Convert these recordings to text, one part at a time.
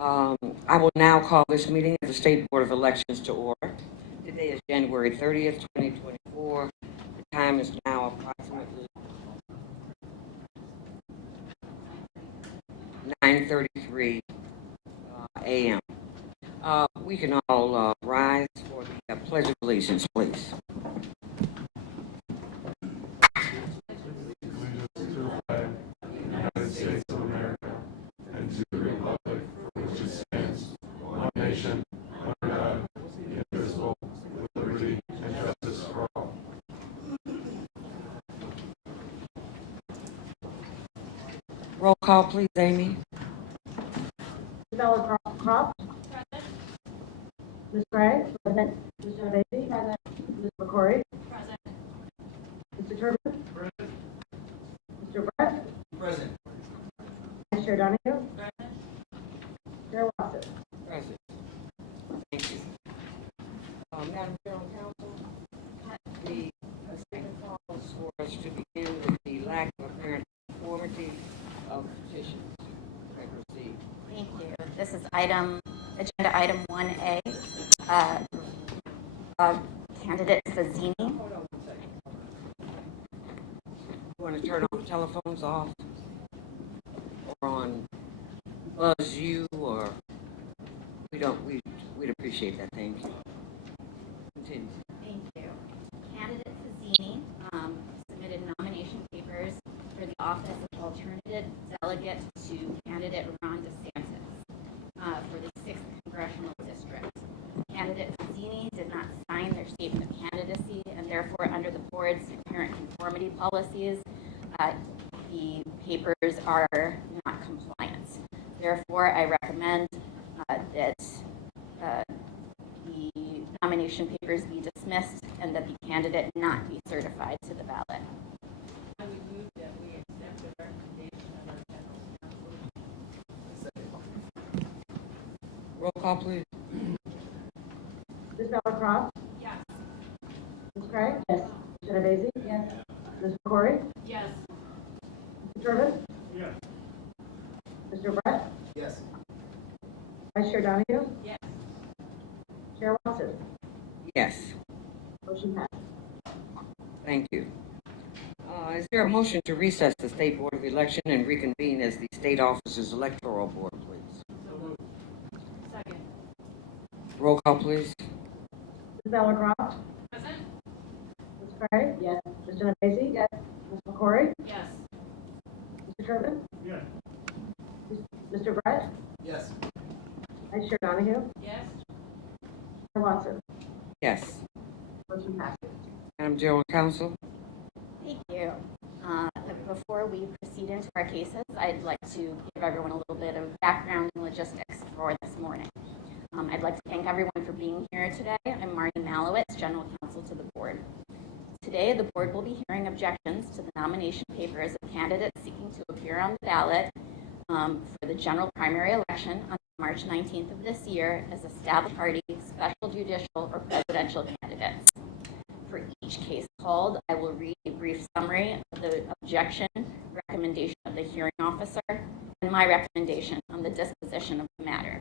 I will now call this meeting of the State Board of Elections to order. Today is January 30th, 2024. The time is now approximately 9:33 a.m. We can all rise for the Pledge of Allegiance, please. United States of America and to the republic for which it stands, one nation, under God, indivisible, with liberty and justice for all. Roll call, please, Amy. Ballot Croft. Present. Ms. Gray. Present. Mr. Basie. Present. Ms. McCory. Present. Mr. Turbin. Present. Mr. Brett. Present. Vice Chair Donahue. Present. Chair Watson. Present. Thank you. Madam General Counsel, the second calls for us to begin with the lack of apparent conformity of petitions. I proceed. Thank you. This is agenda item 1A. Candidate Fazzini. Hold on 1 second. You want to turn all the telephones off? Or on Buzz U, or we'd appreciate that. Thank you. Continue. Thank you. Candidate Fazzini submitted nomination papers for the office of alternative delegate to candidate Ron DeSantis for the 6th Congressional District. Candidate Fazzini did not sign their statement of candidacy, and therefore, under the board's apparent conformity policies, the papers are not compliant. Therefore, I recommend that the nomination papers be dismissed and that the candidate not be certified to the ballot. I would move that we accept the recommendation of our general counsel. Roll call, please. Ms. Ballot Croft. Yes. Ms. Gray. Yes. Mr. Basie. Yes. Ms. McCory. Yes. Mr. Turbin. Yes. Mr. Brett. Yes. Vice Chair Donahue. Yes. Chair Watson. Yes. Motion passed. Thank you. Is there a motion to recess the State Board of Election and reconvene as the State Officers Electoral Board, please? So moved. Second. Roll call, please. Ms. Ballot Croft. Present. Ms. Gray. Yes. Mr. Basie. Yes. Ms. McCory. Yes. Mr. Turbin. Yes. Mr. Brett. Yes. Vice Chair Donahue. Yes. Chair Watson. Yes. Motion passed. Madam General Counsel. Thank you. Before we proceed into our cases, I'd like to give everyone a little bit of background and logistics for this morning. I'd like to thank everyone for being here today. I'm Marnie Malowitz, General Counsel to the Board. Today, the Board will be hearing objections to the nomination papers of candidates seeking to appear on the ballot for the general primary election on March 19th of this year as established party, special judicial, or presidential candidates. For each case called, I will read a brief summary of the objection, recommendation of the hearing officer, and my recommendation on the disposition of the matter.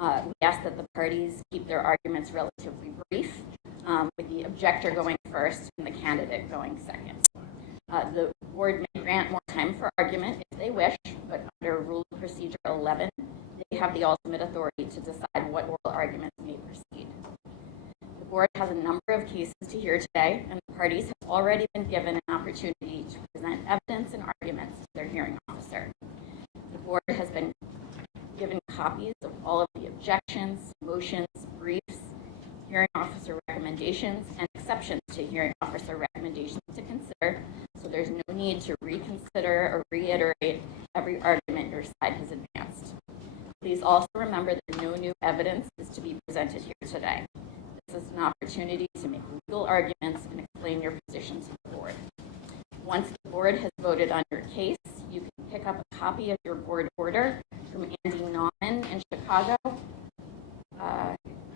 We ask that the parties keep their arguments relatively brief, with the objector going first and the candidate going second. The board may grant more time for argument if they wish, but under Rule of Procedure 11, they have the ultimate authority to decide what oral arguments may proceed. The board has a number of cases to hear today, and the parties have already been given an opportunity to present evidence and arguments to their hearing officer. The board has been given copies of all of the objections, motions, briefs, hearing officer recommendations, and exceptions to hearing officer recommendations to consider, so there's no need to reconsider or reiterate every argument your side has advanced. Please also remember that no new evidence is to be presented here today. This is an opportunity to make legal arguments and explain your position to the board. Once the board has voted on your case, you can pick up a copy of your board order from Andy Nauman in Chicago,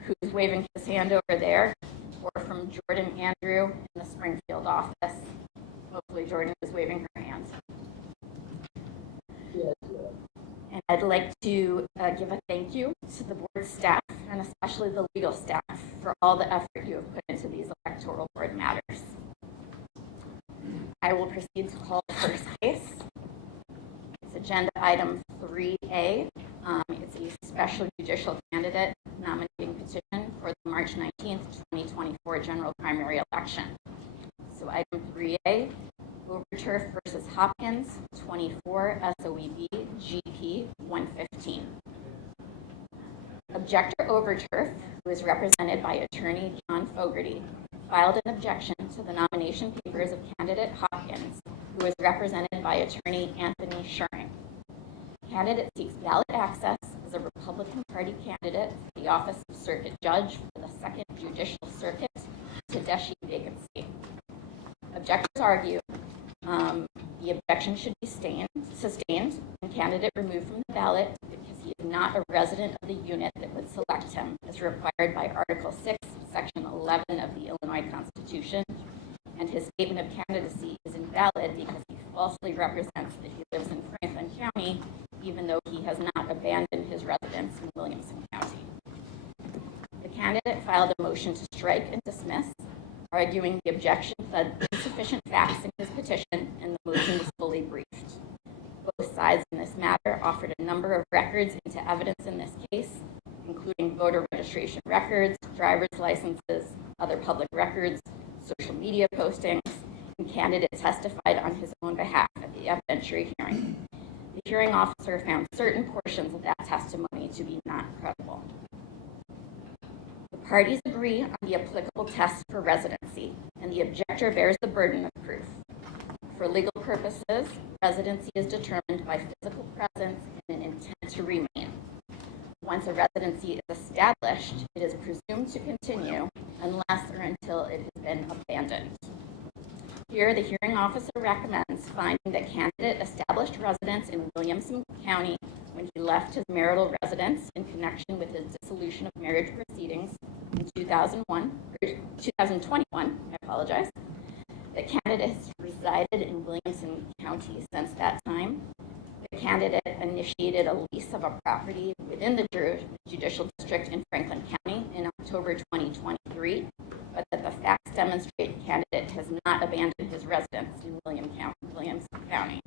who's waving his hand over there, or from Jordan Andrew in the Springfield office. Hopefully Jordan is waving her hand. And I'd like to give a thank you to the board staff and especially the legal staff for all the effort you have put into these electoral board matters. I will proceed to call the first case. It's agenda item 3A. It's a special judicial candidate nominating petition for the March 19th, 2024 general primary election. So item 3A, Overturf versus Hopkins, 24 SOEB GP 115. Objector Overturf, who is represented by attorney John Fogarty, filed an objection to the nomination papers of candidate Hopkins, who is represented by attorney Anthony Schuring. Candidate seeks ballot access as a Republican Party candidate for the office of Circuit Judge for the 2nd Judicial Circuit Tedeschi vacancy. Objectors argue the objection should be sustained and candidate removed from the ballot because he is not a resident of the unit that would select him as required by Article 6, Section 11 of the Illinois Constitution, and his statement of candidacy is invalid because he falsely represents that he lives in Franklin County, even though he has not abandoned his residence in Williamson County. The candidate filed a motion to strike and dismiss, arguing the objection said insufficient facts in his petition and the motion was fully briefed. Both sides in this matter offered a number of records into evidence in this case, including voter registration records, driver's licenses, other public records, social media postings, and candidate testified on his own behalf at the evidentiary hearing. The hearing officer found certain portions of that testimony to be not credible. The parties agree on the applicable test for residency, and the objector bears the burden of proof. For legal purposes, residency is determined by physical presence and an intent to remain. Once a residency is established, it is presumed to continue unless or until it has been abandoned. Here, the hearing officer recommends finding that candidate established residence in Williamson County when he left his marital residence in connection with his dissolution of marriage proceedings in 2021, that candidate has resided in Williamson County since that time. The candidate initiated a lease of a property within the judicial district in Franklin County in October 2023, but that the facts demonstrate the candidate has not abandoned his residence in Williamson County.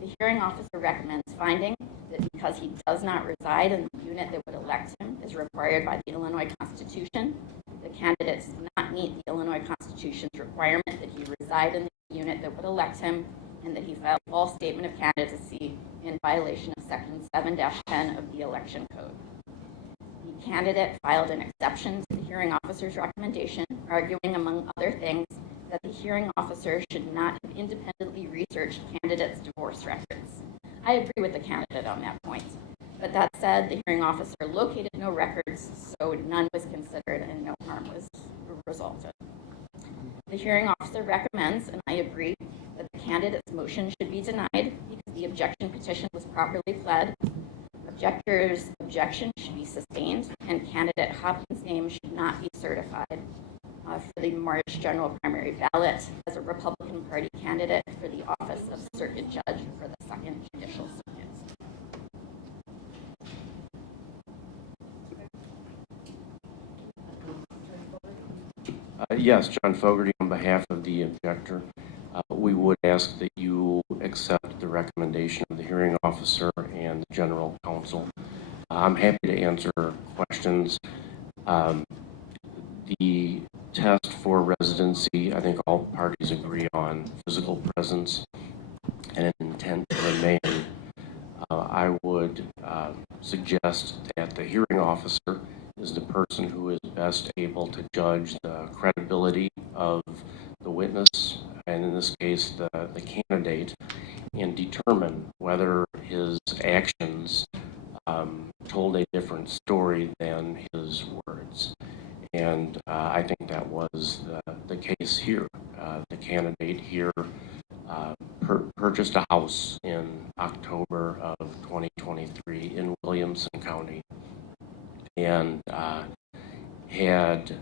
The hearing officer recommends finding that because he does not reside in the unit that would elect him as required by the Illinois Constitution, the candidate does not meet the Illinois Constitution's requirement that he reside in the unit that would elect him, and that he filed a false statement of candidacy in violation of Section 7-10 of the Election Code. The candidate filed an exception to the hearing officer's recommendation, arguing, among other things, that the hearing officer should not have independently researched candidates' divorce records. I agree with the candidate on that point. But that said, the hearing officer located no records, so none was considered and no harm was resulted. The hearing officer recommends, and I agree, that the candidate's motion should be denied because the objection petition was properly pled. Objector's objection should be sustained, and candidate Hopkins' name should not be certified for the March general primary ballot as a Republican Party candidate for the office of Circuit Judge for the 2nd Judicial Circuit. Yes, John Fogarty on behalf of the objector. We would ask that you accept the recommendation of the hearing officer and the general counsel. I'm happy to answer questions. The test for residency, I think all parties agree on physical presence and an intent to remain. I would suggest that the hearing officer is the person who is best able to judge the credibility of the witness, and in this case, the candidate, and determine whether his actions told a different story than his words. And I think that was the case here. The candidate here purchased a house in October of 2023 in Williamson County, and had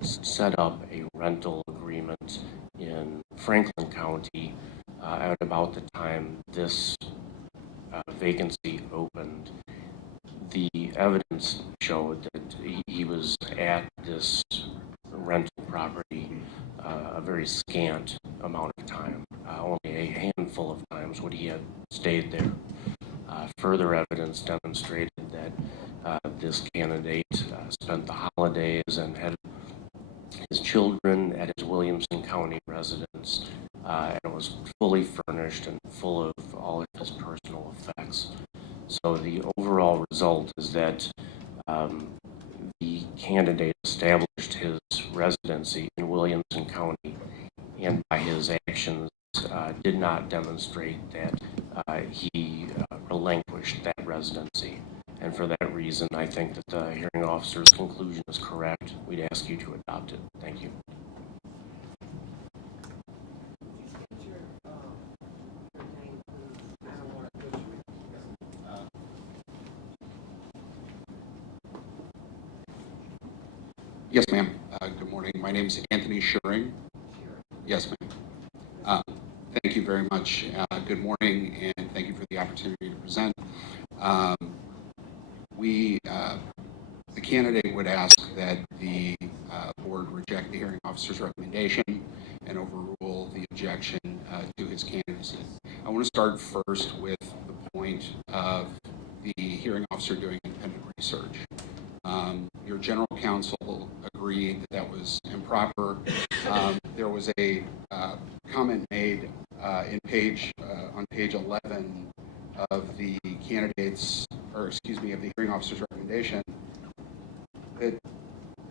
set up a rental agreement in Franklin County at about the time this vacancy opened, the evidence showed that he was at this rental property a very scant amount of time. Only a handful of times would he have stayed there. Further evidence demonstrated that this candidate spent the holidays and had his children at his Williamson County residence, and it was fully furnished and full of all of his personal effects. So the overall result is that the candidate established his residency in Williamson County, and by his actions did not demonstrate that he relinquished that residency. And for that reason, I think that the hearing officer's conclusion is correct. We'd ask you to adopt it. Thank you. Yes, ma'am. Good morning. My name is Anthony Schuring. Yes, ma'am. Thank you very much. Good morning, and thank you for the opportunity to present. The candidate would ask that the board reject the hearing officer's recommendation and overrule the objection to his candidacy. I want to start first with the point of the hearing officer doing independent research. Your general counsel agreed that was improper. There was a comment made on page 11 of the of the hearing officer's recommendation.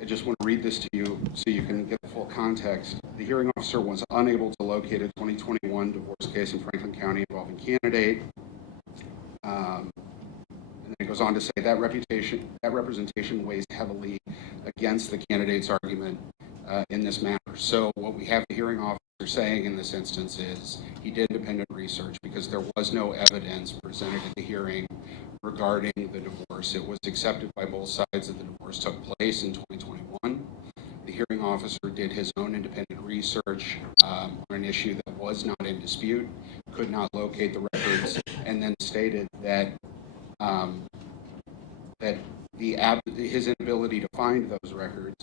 I just want to read this to you so you can get the full context. The hearing officer was unable to locate a 2021 divorce case in Franklin County involving candidate. And then it goes on to say that representation weighs heavily against the candidate's argument in this matter. So what we have the hearing officer saying in this instance is he did independent research because there was no evidence presented at the hearing regarding the divorce. It was accepted by both sides that the divorce took place in 2021. The hearing officer did his own independent research on an issue that was not in dispute, could not locate the records, and then stated that his inability to find those records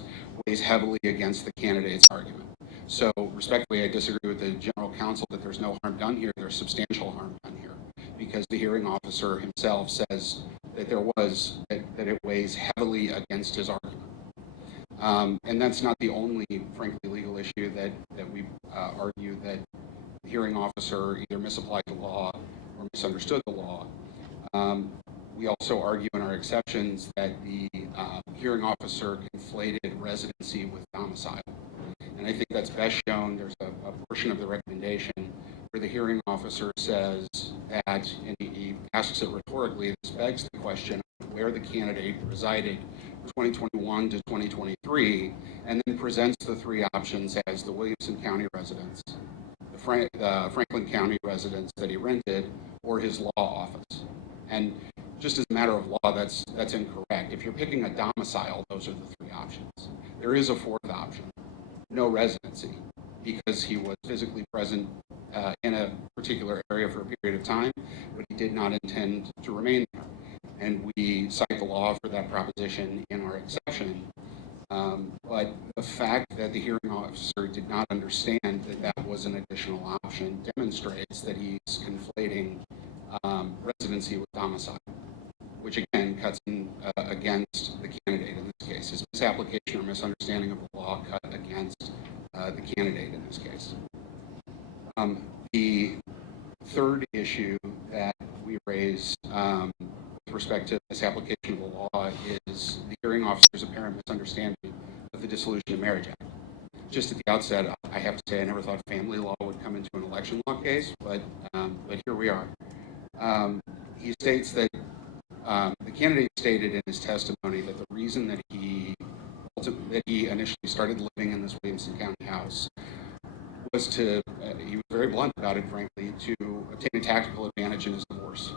weighs heavily against the candidate's argument. So respectfully, I disagree with the general counsel that there's no harm done here. There's substantial harm done here because the hearing officer himself says that that it weighs heavily against his argument. And that's not the only, frankly, legal issue that we argue that the hearing officer either misapplied the law or misunderstood the law. We also argue in our exceptions that the hearing officer conflated residency with domicile. And I think that's best shown. There's a portion of the recommendation where the hearing officer says that, and he asks it rhetorically, this begs the question of where the candidate resided from 2021 to 2023, and then presents the three options as the Williamson County residence, the Franklin County residence that he rented, or his law office. And just as a matter of law, that's incorrect. If you're picking a domicile, those are the three options. There is a fourth option, no residency, because he was physically present in a particular area for a period of time, but he did not intend to remain there. And we cite the law for that proposition in our exception. But the fact that the hearing officer did not understand that that was an additional option demonstrates that he's conflating residency with domicile, which again cuts in against the candidate in this case. His misapplication or misunderstanding of the law cut against the candidate in this case. The third issue that we raise with respect to misapplication of the law is the hearing officer's apparent misunderstanding of the Dissolution of Marriage Act. Just at the outset, I have to say I never thought family law would come into an election law case, but here we are. He states that the candidate stated in his testimony that the reason that he initially started living in this Williamson County house was he was very blunt about it, frankly, to obtain a tactical advantage in his divorce.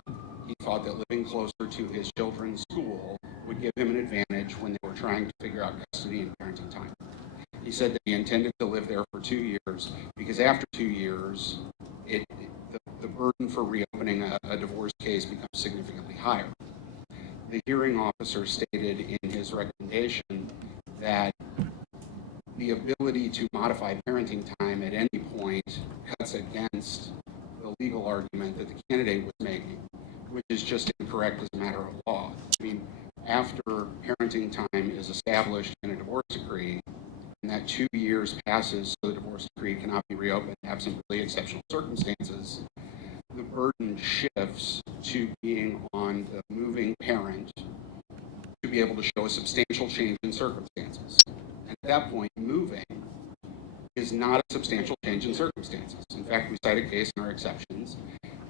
He thought that living closer to his children's school would give him an advantage when they were trying to figure out custody and parenting time. He said that he intended to live there for 2 years because after 2 years, the burden for reopening a divorce case becomes significantly higher. The hearing officer stated in his recommendation that the ability to modify parenting time at any point cuts against the legal argument that the candidate was making, which is just incorrect as a matter of law. I mean, after parenting time is established in a divorce decree, and that 2 years passes so the divorce decree cannot be reopened absent really exceptional circumstances, the burden shifts to being on the moving parent to be able to show a substantial change in circumstances. And at that point, moving is not a substantial change in circumstances. In fact, we cite a case in our exceptions.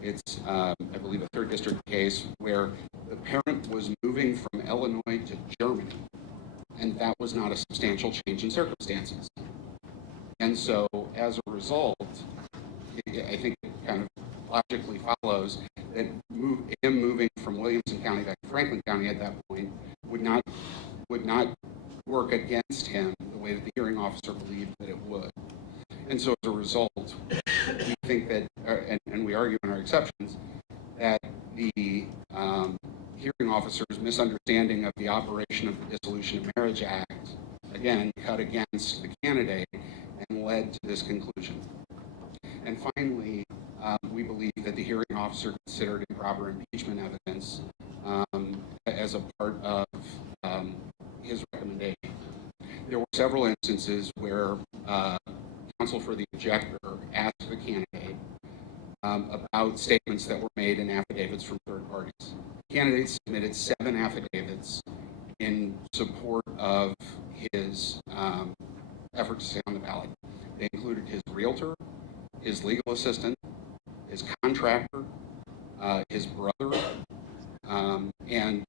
It's, I believe, a third district case where the parent was moving from Illinois to Germany, and that was not a substantial change in circumstances. And so, as a result, I think it kind of logically follows that him moving from Williamson County back to Franklin County at that point would not work against him the way that the hearing officer believed that it would. And so, as a result, we think that, and we argue in our exceptions, that the hearing officer's misunderstanding of the operation of the Dissolution of Marriage Act, again, cut against the candidate and led to this conclusion. And finally, we believe that the hearing officer considered improper impeachment evidence as a part of his recommendation. There were several instances where counsel for the objector asked the candidate about statements that were made in affidavits from third parties. The candidate submitted 7 affidavits in support of his effort to stay on the ballot. They included his realtor, his legal assistant, his contractor, his brother, and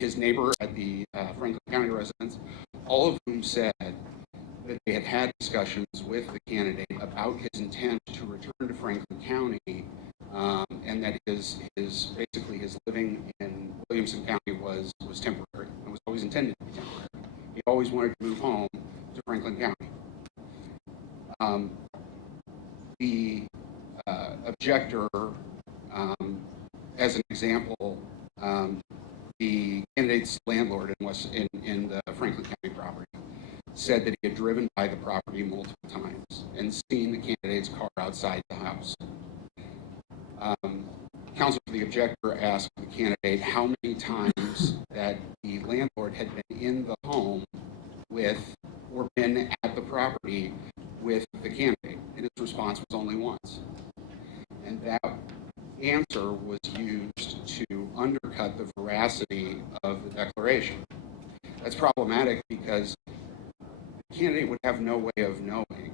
his neighbor at the Franklin County residence, all of whom said that they had had discussions with the candidate about his intent to return to Franklin County, and that his living in Williamson County was temporary and was always intended to be temporary. He always wanted to move home to Franklin County. The objector, as an example, the candidate's landlord in the Franklin County property said that he had driven by the property multiple times and seen the candidate's car outside the house. Counsel for the objector asked the candidate how many times that the landlord had been in the home with or been at the property with the candidate, and his response was only once. And that answer was used to undercut the veracity of the declaration. That's problematic because the candidate would have no way of knowing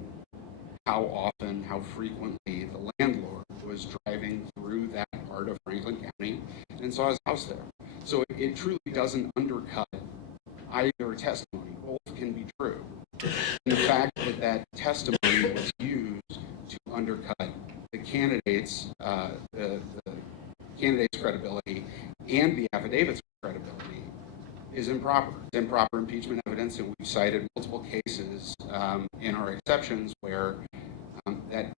how often, how frequently the landlord was driving through that part of Franklin County and saw his house there. So it truly doesn't undercut either testimony. Both can be true. And the fact that that testimony was used to undercut the candidate's credibility and the affidavit's credibility is improper. It's improper impeachment evidence, and we've cited multiple cases in our exceptions where that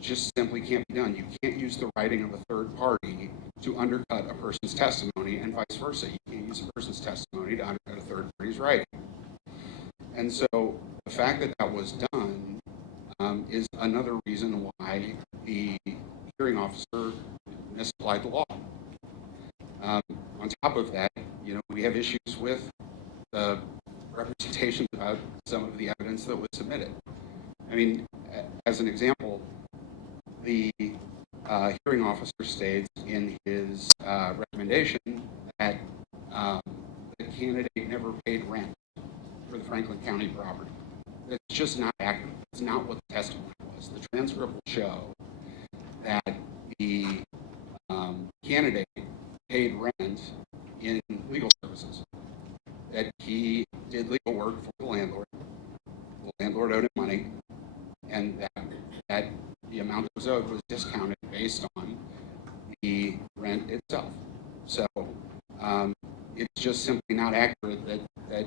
just simply can't be done. You can't use the writing of a third party to undercut a person's testimony, and vice versa. You can't use a person's testimony to undercut a third party's writing. And so the fact that that was done is another reason why the hearing officer misapplied the law. On top of that, we have issues with the representations about some of the evidence that was submitted. I mean, as an example, the hearing officer states in his recommendation that the candidate never paid rent for the Franklin County property. That's just not accurate. It's not what the testimony was. The transcript will show that the candidate paid rent in legal services, that he did legal work for the landlord owed him money, and that the amount that was owed was discounted based on the rent itself. So it's just simply not accurate that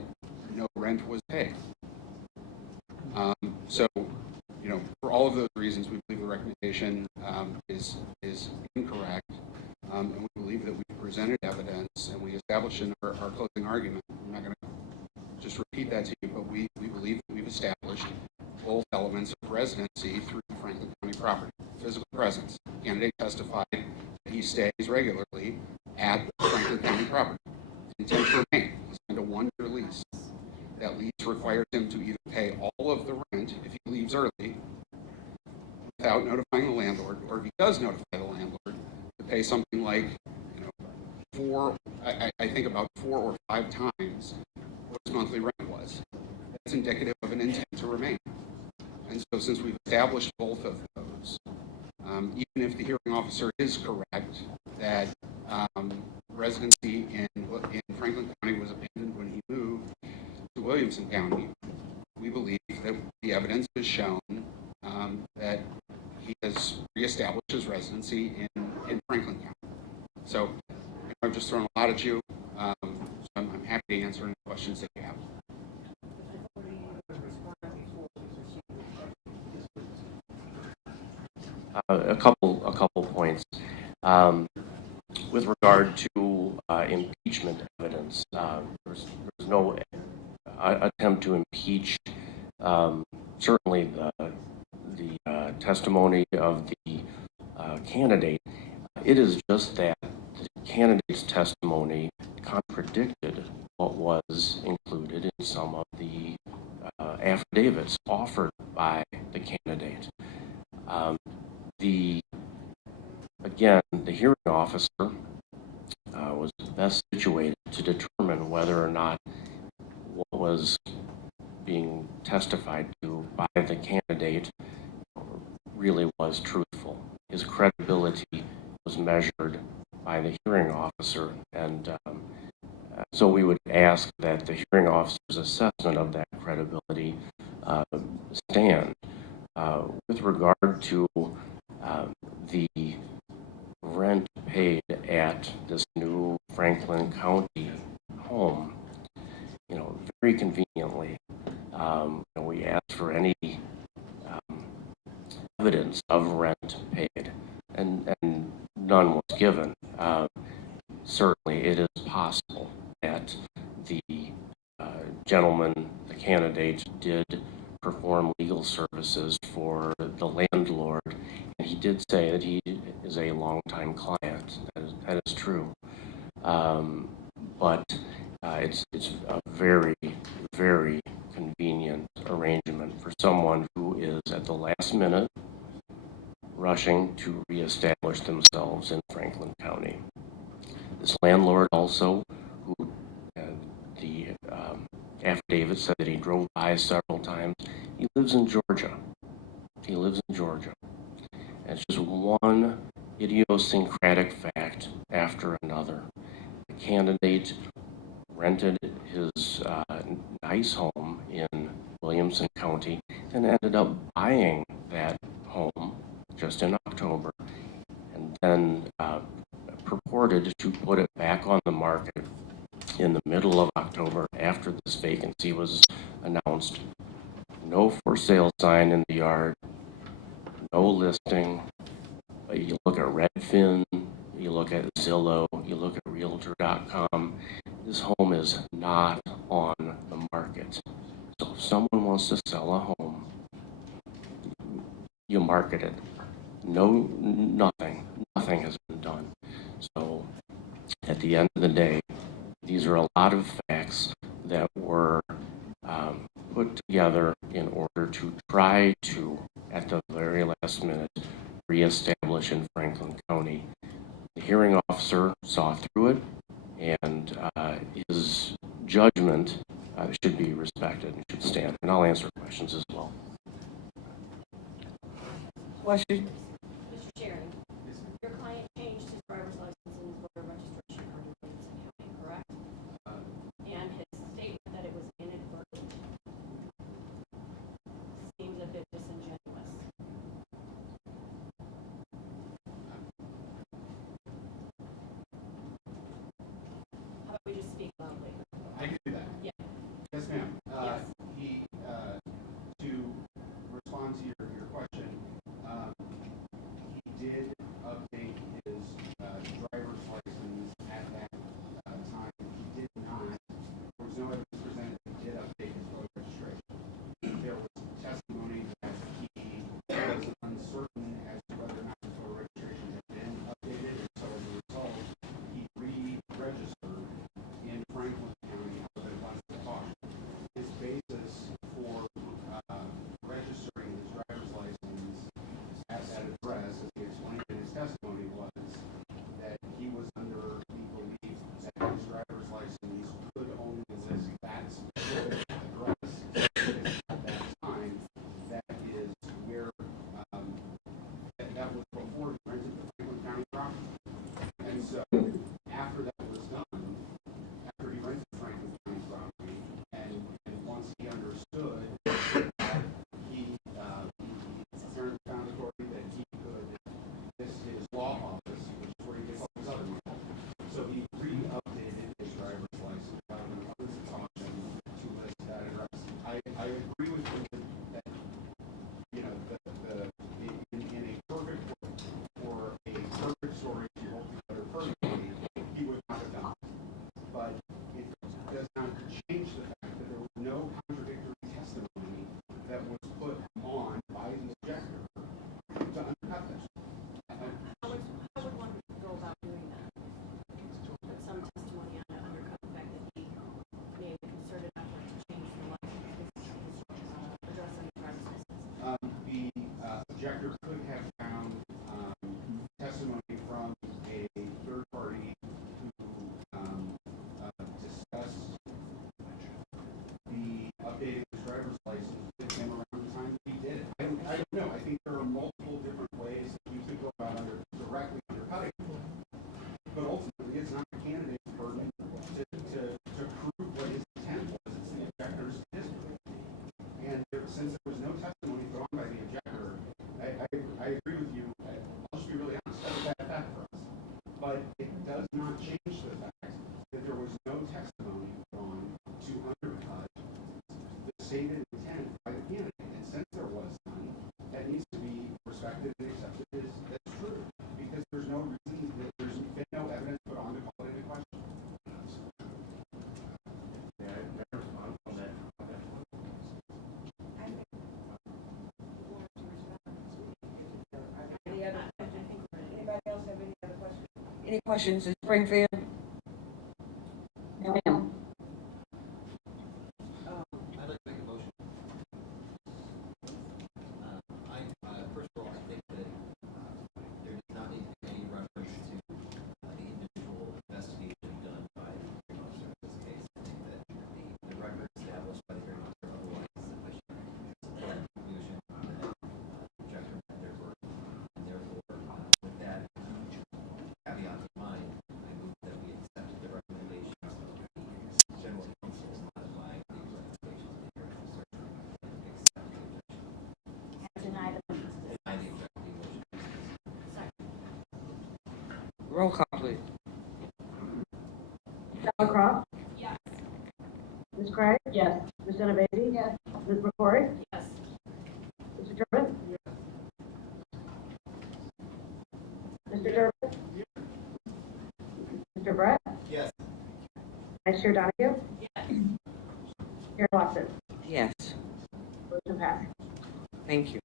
no rent was paid. So For all of those reasons, we believe the recommendation is incorrect, and we believe that we've presented evidence and we established in our closing argument. I'm not going to just repeat that to you, but we believe that we've established both elements of residency through Franklin County property. Physical presence. The candidate testified that he stays regularly at Franklin County property. Intent to remain. He signed a 1-year lease. That lease requires him to either pay all of the rent if he leaves early without notifying the landlord, or if he does notify the landlord, to pay something like, I think about 4 or 5 times what his monthly rent was. That's indicative of an intent to remain. And so since we've established both of those, even if the hearing officer is correct that residency in Franklin County was abandoned when he moved to Williamson County, we believe that the evidence has shown that he has reestablished his residency in Franklin County. So I've just thrown a lot at you. So I'm happy to answer any questions that you have. A couple points. With regard to impeachment evidence, there's no attempt to impeach certainly the testimony of the candidate. It is just that the candidate's testimony contradicted what was included in some of the affidavits offered by the candidate. The hearing officer was best situated to determine whether or not what was being testified to by the candidate really was truthful. His credibility was measured by the hearing officer, and so we would ask that the hearing officer's assessment of that credibility stand. With regard to the rent paid at this new Franklin County home, very conveniently, we asked for any evidence of rent paid, and none was given. Certainly, it is possible that the gentleman, the candidate, did perform legal services for the landlord, and he did say that he is a longtime client. That is true. But it's a very, very convenient arrangement for someone who is at the last minute rushing to reestablish themselves in Franklin County. This landlord also, who the affidavit said that he drove by several times, he lives in Georgia. He lives in Georgia. And it's just one idiosyncratic fact after another. The candidate rented his nice home in Williamson County and ended up buying that home just in October, and then purported to put it back on the market in the middle of October after this vacancy was announced. No for sale sign in the yard, no listing. You look at Redfin, you look at Zillow, you look at Realtor.com. This home is not on the market. So if someone wants to sell a home, you market it. Nothing has been done. So at the end of the day, these are a lot of facts that were put together in order to try to, at the very last minute, reestablish in Franklin County. The hearing officer saw through it, and his judgment should be respected and should stand. And I'll answer questions as well. Question? Mr. Chairman, your client changed his driver's license and his voter registration card in Williamson County, correct? And his statement that it was inadvertent seems a bit disingenuous. How about we just speak loudly? I can do that. Yeah. Yes, ma'am. Yes. To respond to your I don't know. I think there are multiple different ways that you could go about directly undercutting. But ultimately, it's not the candidate's burden to prove what his intent was. It's the objector's history. And since there was no testimony put on by the objector, I agree with you. I'll just be really honest. That's a bad fact for us. But it does not change the fact that there was no testimony put on to undercut the stated intent by the candidate. And since there was none, that needs to be respected and accepted as true. Because there's no reason that there's been no evidence put on to call it into question. Anybody else have any other questions? Any questions in Springfield? No, ma'am. I'd like to make a motion. First of all, I think that there does not need to be any reference to the individual investigation done by the hearing officer in this case. I think that the record established by the hearing officer otherwise is sufficient to support the conclusion that the objector met their burden. And therefore, with that caveat in mind, I move that we accept the recommendations of the general counsel modifying the recommendations of the hearing officer and accept the objection. And deny the motion to dismiss. Deny the objection. Roll call, please. Dr. Croft? Yes. Ms. Craig? Yes. Ms. Genovese? Yes. Ms. McCory? Yes. Mr. Durbin? Mr. Durbin? Mr. Brett? Yes. Vice Chair Donahue? Yes. Chair Watson? Yes, Motion passed. thank you.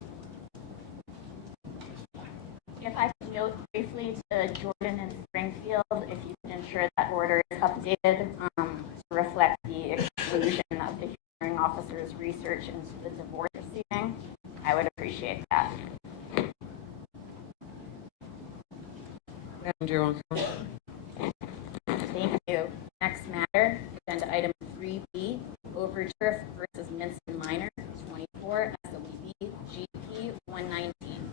If I could note briefly to Jordan and Springfield, if you could ensure that order is updated to reflect the exclusion of the hearing officer's research into the divorce proceeding, I would appreciate that. Madam General Counsel. Thank you. Next matter, agenda item 3B, Overturf versus Minson Minor, 24 SWB GP 119.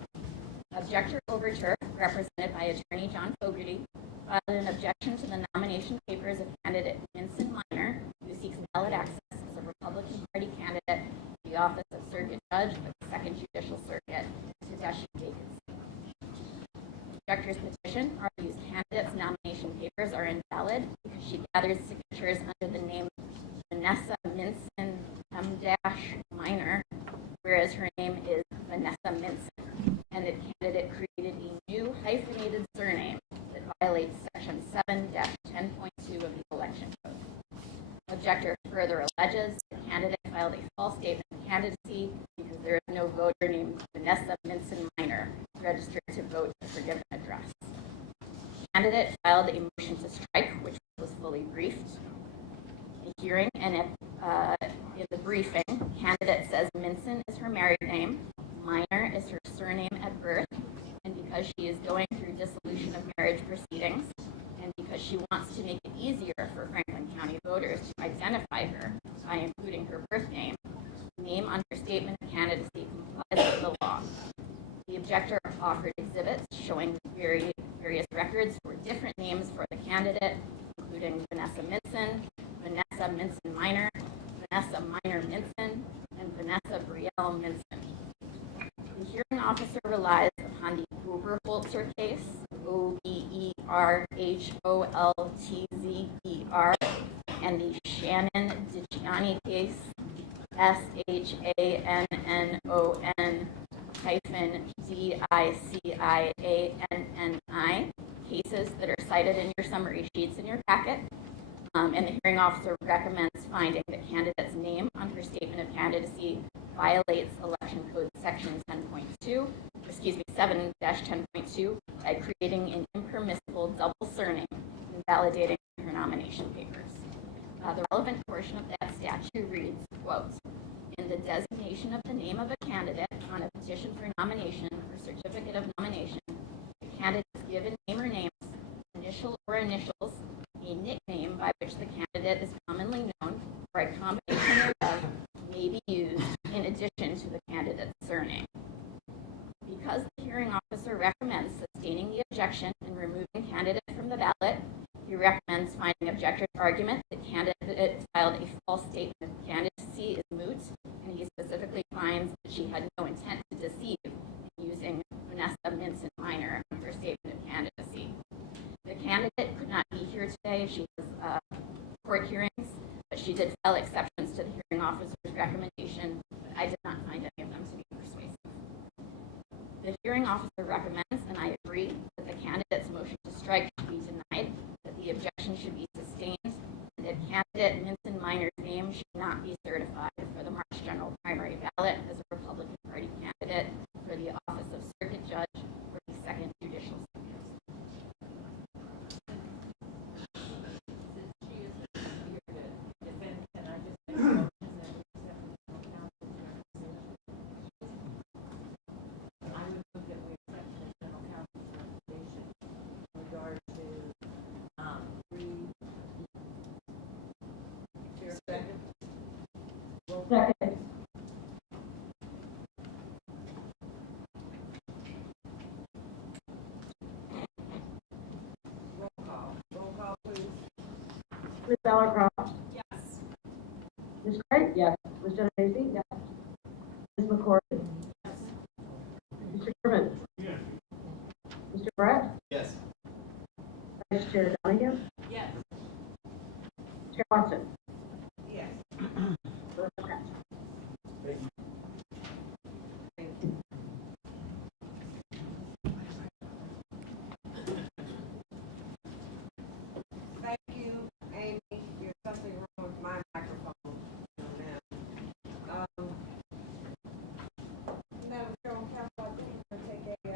Objector Overturf, represented by Attorney John Fogarty, filed an objection to the nomination papers of candidate Minson Minor, who seeks ballot access as a Republican Party candidate for the office of Circuit Judge of the Second Judicial Circuit, Tedeschi vacancy. Objector's petition argues candidate's nomination papers are invalid because she gathers signatures under the name Vanessa Minson M-Minor, whereas her name is Vanessa Minson, and the candidate created a new hyphenated surname that violates Section 7-10.2 of the Election Code. Objector further alleges the candidate filed a false statement of candidacy because there is no voter named Vanessa Minson Minor registered to vote at her given address. Candidate filed a motion to strike, which was fully briefed. A hearing, and in the briefing, candidate says Minson is her married name, Minor is her surname at birth, and because she is going through dissolution of marriage proceedings, and because she wants to make it easier for Franklin County voters to identify her by including her birth name, name on her statement of candidacy complies with the law. The objector offered exhibits showing various records for different names for the candidate, including Vanessa Minson, Vanessa Minson Minor, Vanessa Minor Minson, and Vanessa Brielle Minson. The hearing officer relies upon the Oberholzer case, Oberholtzer, and the Shannon DiGianni case, SHANNON-DICIANNI, cases that are cited in your summary sheets in your packet. And the hearing officer recommends finding the candidate's name on her statement of candidacy violates Election Code Section 7-10.2 by creating an impermissible double surname, invalidating her nomination papers. The relevant portion of that statute reads, quote, in the designation of the name of a candidate on a petition for nomination or certificate of nomination, the candidate's given name or names, initial or initials, a nickname by which the candidate is commonly known, or a combination thereof may be used in addition to the candidate's surname. the objector's argument, the candidate filed a false statement of candidacy is moot, and he specifically finds that she had no intent to deceive using Vanessa Minson Minor in her statement of candidacy. The candidate could not be here today. She has court hearings, but she did file exceptions to the hearing officer's recommendation, but I did not find any of them to be persuasive. The hearing officer recommends, and I agree, that the candidate's motion to strike should be denied, that the objection should be sustained, and that candidate Minson Minor's name should not be certified for the March general primary ballot as a Republican Party candidate for the office of circuit judge for the 2nd Judicial Circuit. Second. Roll call, please. Ms. Bellarcroft? Yes. Ms. Craig? Yes. Ms. Genovese? Yes. Ms. McCory? Yes. Mr. Sherman? Yes. Mr. Brett? Yes. Vice Chair Donahue? Yes. Chair Watson? Yes. Motion passed. Thank you. Thank you, Amy. There's something wrong with my microphone now. Madam Chair, on Council, I think we're going to take a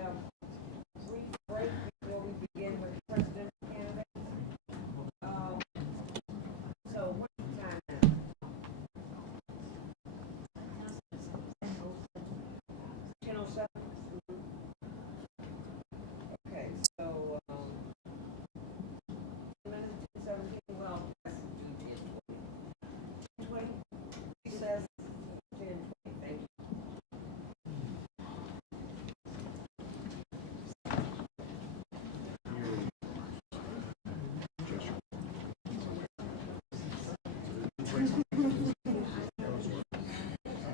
brief break before we begin with presidential candidates. So what's the time now? 10:07? Okay, so, 10 minutes, 10:17, well, that's 10:20. 10:20, recess, 10:20, thank you.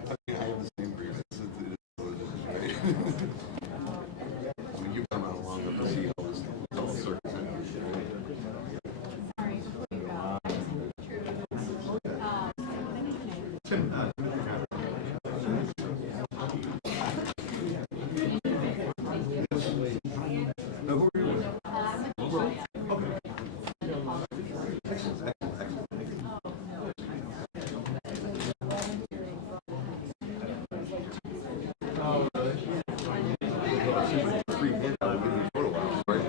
I have the same grievance. It is what it is, right? I mean, you've been around long enough to see how this circus ends, right? No, who are you with? Okay. Excellent, excellent, excellent. Oh, really? Free handout of getting photo ops, right?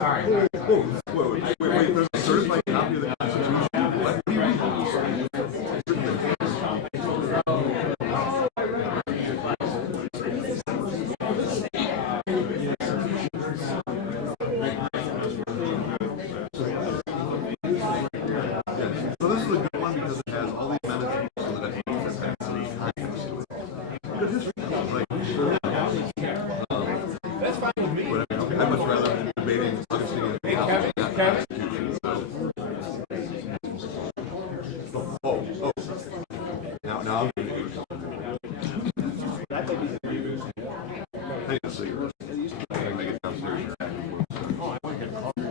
Sorry. Wait, there's a certified copy of the Constitution. What do you mean? So this is a good one because it has all the amendments so that it has good history. Like, that's fine with me. But I mean, okay, I'd much rather debating Augustine and the Constitution. Oh. Now I'm going to do something. Hey, so you're I gotta get downstairs. Oh, I want to get coffee.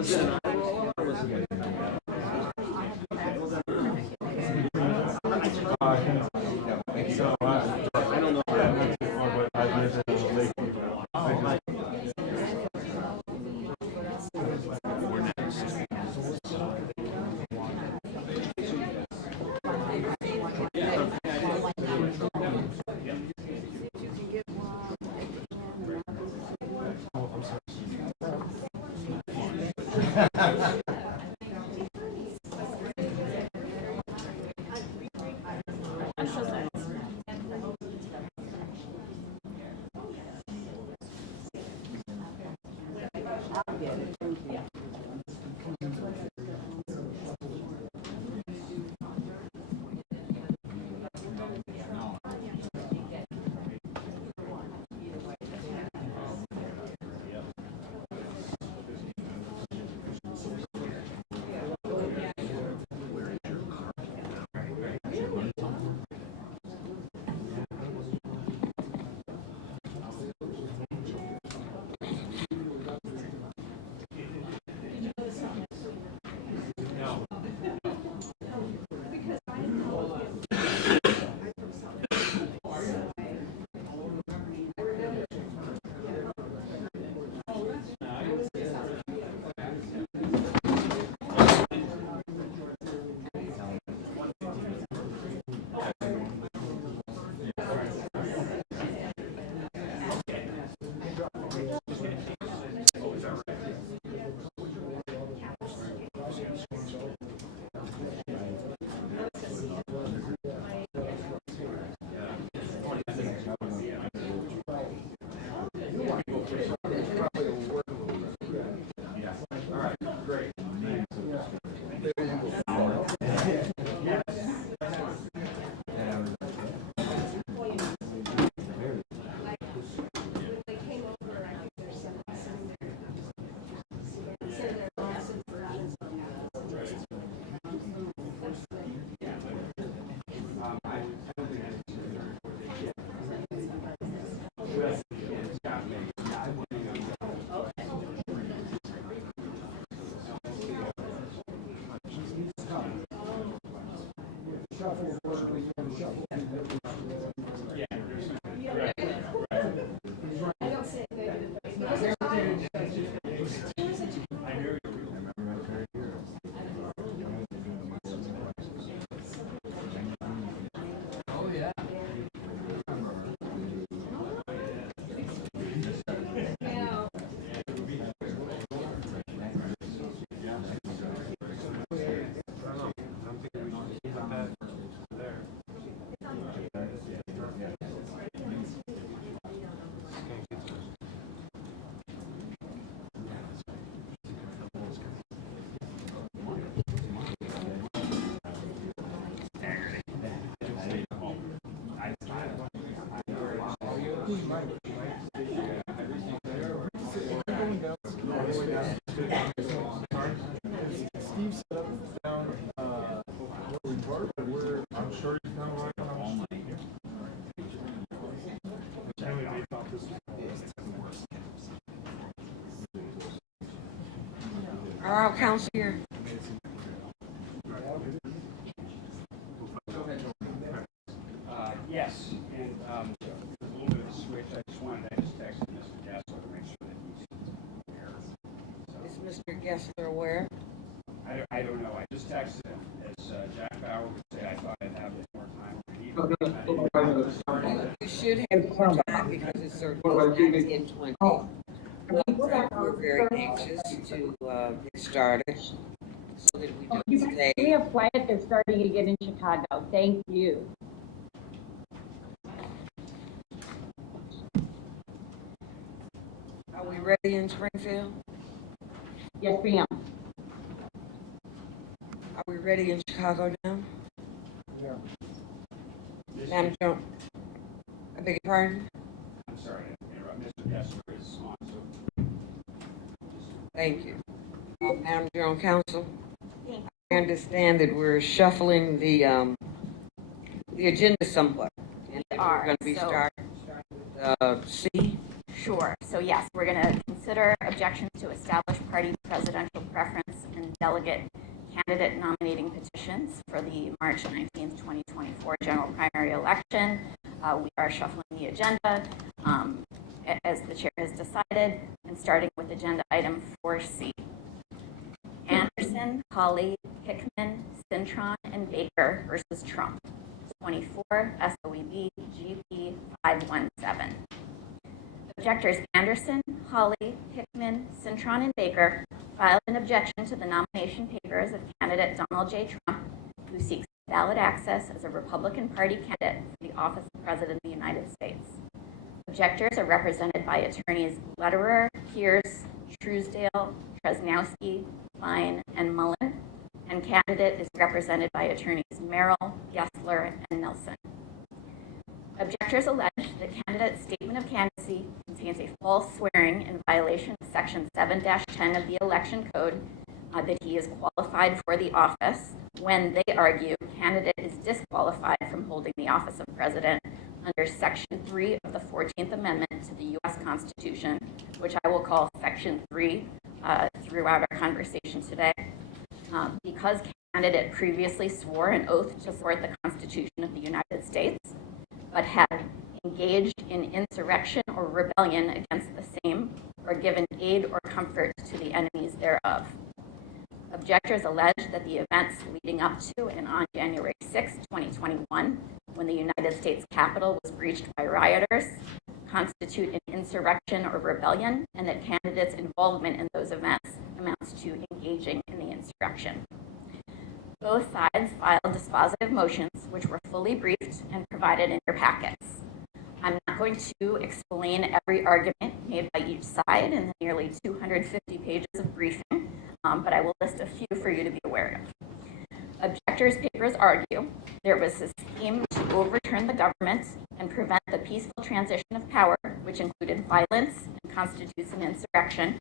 Was it an eye roll or was it? So I don't know if I've mentioned before, but I've lived in a lake. Steve set up down where we were, but I'm sure he's kind of like on Are our council here? Yes, and a little bit of a switch. I just wanted to text Mr. Gessler to make sure that he's aware. Is Mr. Gessler aware? I don't know. I just texted him. As Jack Bauer would say, I thought I'd have more time. You should have more time because it's certainly 10:20. We're very anxious to get started so that we do it today. We have flights that are starting again in Chicago. Thank you. Are we ready in Springfield? Yes, ma'am. Are we ready in Chicago now? Yeah. Madam Jones, I beg your pardon? I'm sorry to interrupt. Mr. Gessler is on. So. Thank you. Madam General Counsel, I understand that we're shuffling the agenda somewhat. And we're going to be starting with C. Sure. So yes, we're going to consider objections to established party presidential preference and delegate candidate nominating petitions for the March 19th, 2024 general primary election. We are shuffling the agenda as the chair has decided, and starting with agenda item 4C. Anderson, Hawley, Hickman, Cintron, and Baker versus Trump, 24 SOEB GP 517. Objectors Anderson, Hawley, Hickman, Cintron, and Baker filed an objection to the nomination papers of candidate Donald J. Trump, who seeks ballot access as a Republican Party candidate for the office of President of the United States. Objectors are represented by attorneys Lederer, Pierce, Truesdale, Tresnowski, Fine, and Mullen, and candidate is represented by attorneys Merrill, Gessler, and Nelson. Objectors allege that candidate's statement of candidacy contains a false swearing in violation of Section 7-10 of the Election Code that he is qualified for the office, when they argue candidate is disqualified from holding the office of president under Section 3 of the 14th Amendment to the U.S. Constitution, which I will call Section 3 throughout our conversation today, because candidate previously swore an oath to support the Constitution of the United States, but had engaged in insurrection or rebellion against the same, or given aid or comfort to the enemies thereof. Objectors allege that the events leading up to and on January 6, 2021, when the United States Capitol was breached by rioters, constitute an insurrection or rebellion, and that candidates' involvement in those events amounts to engaging in the insurrection. Both sides filed dispositive motions, which were fully briefed and provided in your packets. I'm not going to explain every argument made by each side in the nearly 250 pages of briefing, but I will list a few for you to be aware of. Objectors' papers argue there was a scheme to overturn the government and prevent the peaceful transition of power, which included violence and constitutes an insurrection,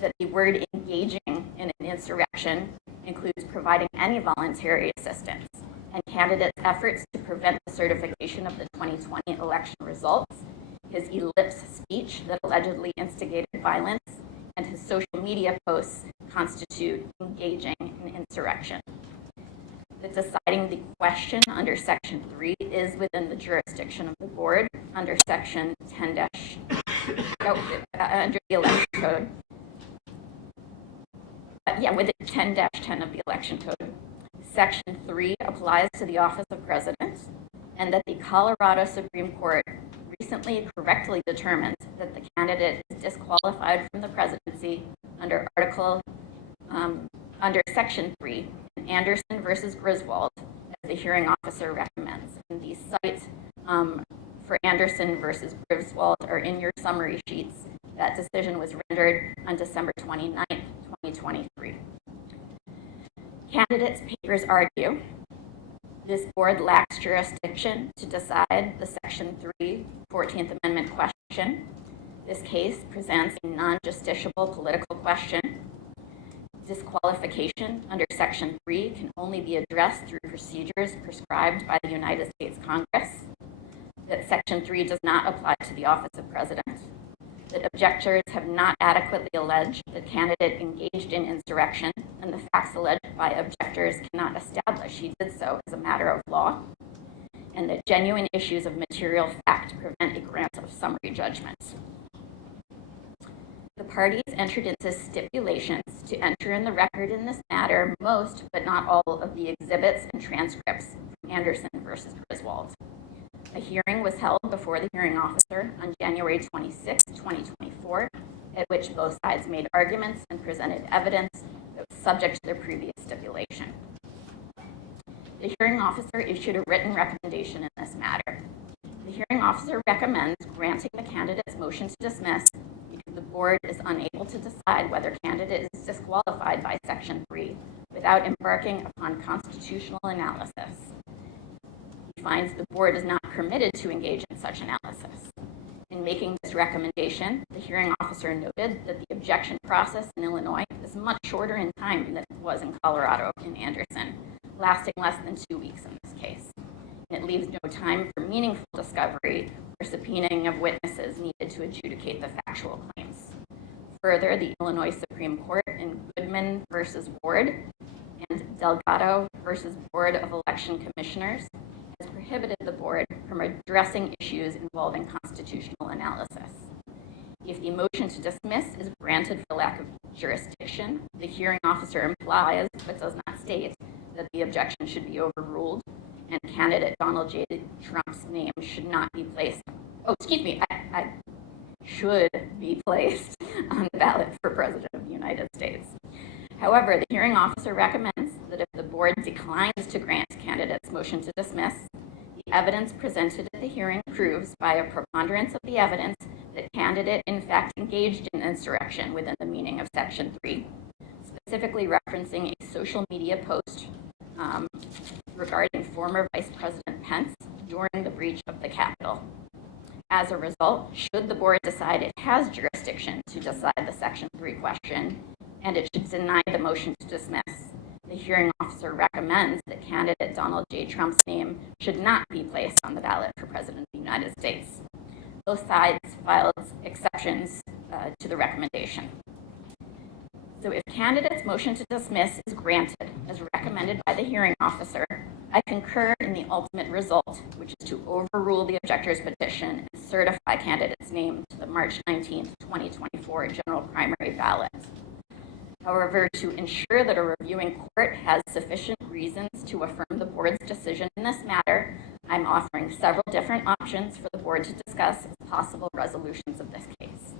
that the word engaging in an insurrection includes providing any voluntary assistance, and candidates' efforts to prevent the certification of the 2020 election results, his ellipse speech that allegedly instigated violence, and his social media posts constitute engaging in insurrection. That deciding the question under Section 3 is within the jurisdiction of the board under Section 10- under the Election Code. Within 10-10 of the Election Code. Section 3 applies to the office of president, and that the Colorado Supreme Court recently correctly determined that the candidate is disqualified from the presidency under under Section 3 in Anderson versus Griswold, as the hearing officer recommends. And these cites for Anderson versus Griswold are in your summary sheets. That decision was rendered on December 29th, 2023. Candidates' papers argue this board lacks jurisdiction to decide the Section 3 14th Amendment question. This case presents a non-justiciable political question. Disqualification under Section 3 can only be addressed through procedures prescribed by the United States Congress. That Section 3 does not apply to the office of president. That objectors have not adequately alleged that candidate engaged in insurrection, and the facts alleged by objectors cannot establish he did so as a matter of law, and that genuine issues of material fact prevent a grant of summary judgment. The parties entered into stipulations to enter in the record in this matter most, but not all, of the exhibits and transcripts from Anderson versus Griswold. A hearing was held before the hearing officer on January 26, 2024, at which both sides made arguments and presented evidence that was subject to their previous stipulation. The hearing officer issued a written recommendation in this matter. The hearing officer recommends granting the candidate's motion to dismiss because the board is unable to decide whether candidate is disqualified by Section 3 without embarking upon constitutional analysis. He finds the board is not permitted to engage in such analysis. In making this recommendation, the hearing officer noted that the objection process in Illinois is much shorter in time than it was in Colorado in Anderson, lasting less than 2 weeks in this case. and it leaves no time for meaningful discovery or subpoenaing of witnesses needed to adjudicate the factual claims. Further, the Illinois Supreme Court in Goodman versus Ward and Delgado versus Board of Election Commissioners has prohibited the board from addressing issues involving constitutional analysis. If the motion to dismiss is granted for lack of jurisdiction, the hearing officer implies, but does not state, that the objection should be overruled, and candidate Donald J. Trump's name should not be placed. I should be placed on the ballot for President of the United States. However, the hearing officer recommends that if the board declines to grant candidate's motion to dismiss, the evidence presented at the hearing proves by a preponderance of the evidence that candidate in fact engaged in insurrection within the meaning of Section 3, specifically referencing a social media post regarding former Vice President Pence during the breach of the Capitol. As a result, should the board decide it has jurisdiction to decide the Section 3 question, and it should deny the motion to dismiss, the hearing officer recommends that candidate Donald J. Trump's name should not be placed on the ballot for President of the United States. Both sides filed exceptions to the recommendation. So if candidate's motion to dismiss is granted, as recommended by the hearing officer, I concur in the ultimate result, which is to overrule the objector's petition and certify candidate's name to the March 19, 2024 general primary ballot. However, to ensure that a reviewing court has sufficient reasons to affirm the board's decision in this matter, I'm offering several different options for the board to discuss as possible resolutions of this case.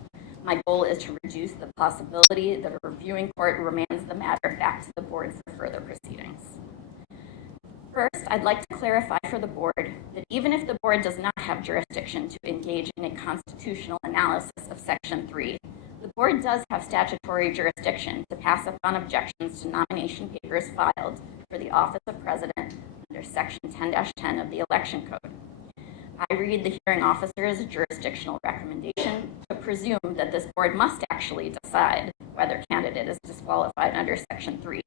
My goal is to reduce the possibility that a reviewing court remands the matter back to the board for further proceedings. First, I'd like to clarify for the board that even if the board does not have jurisdiction to engage in a constitutional analysis of Section 3, the board does have statutory jurisdiction to pass upon objections to nomination papers filed for the office of president under Section 10-10 of the Election Code. I read the hearing officer's jurisdictional recommendation to presume that this board must actually decide whether candidate is disqualified under Section 3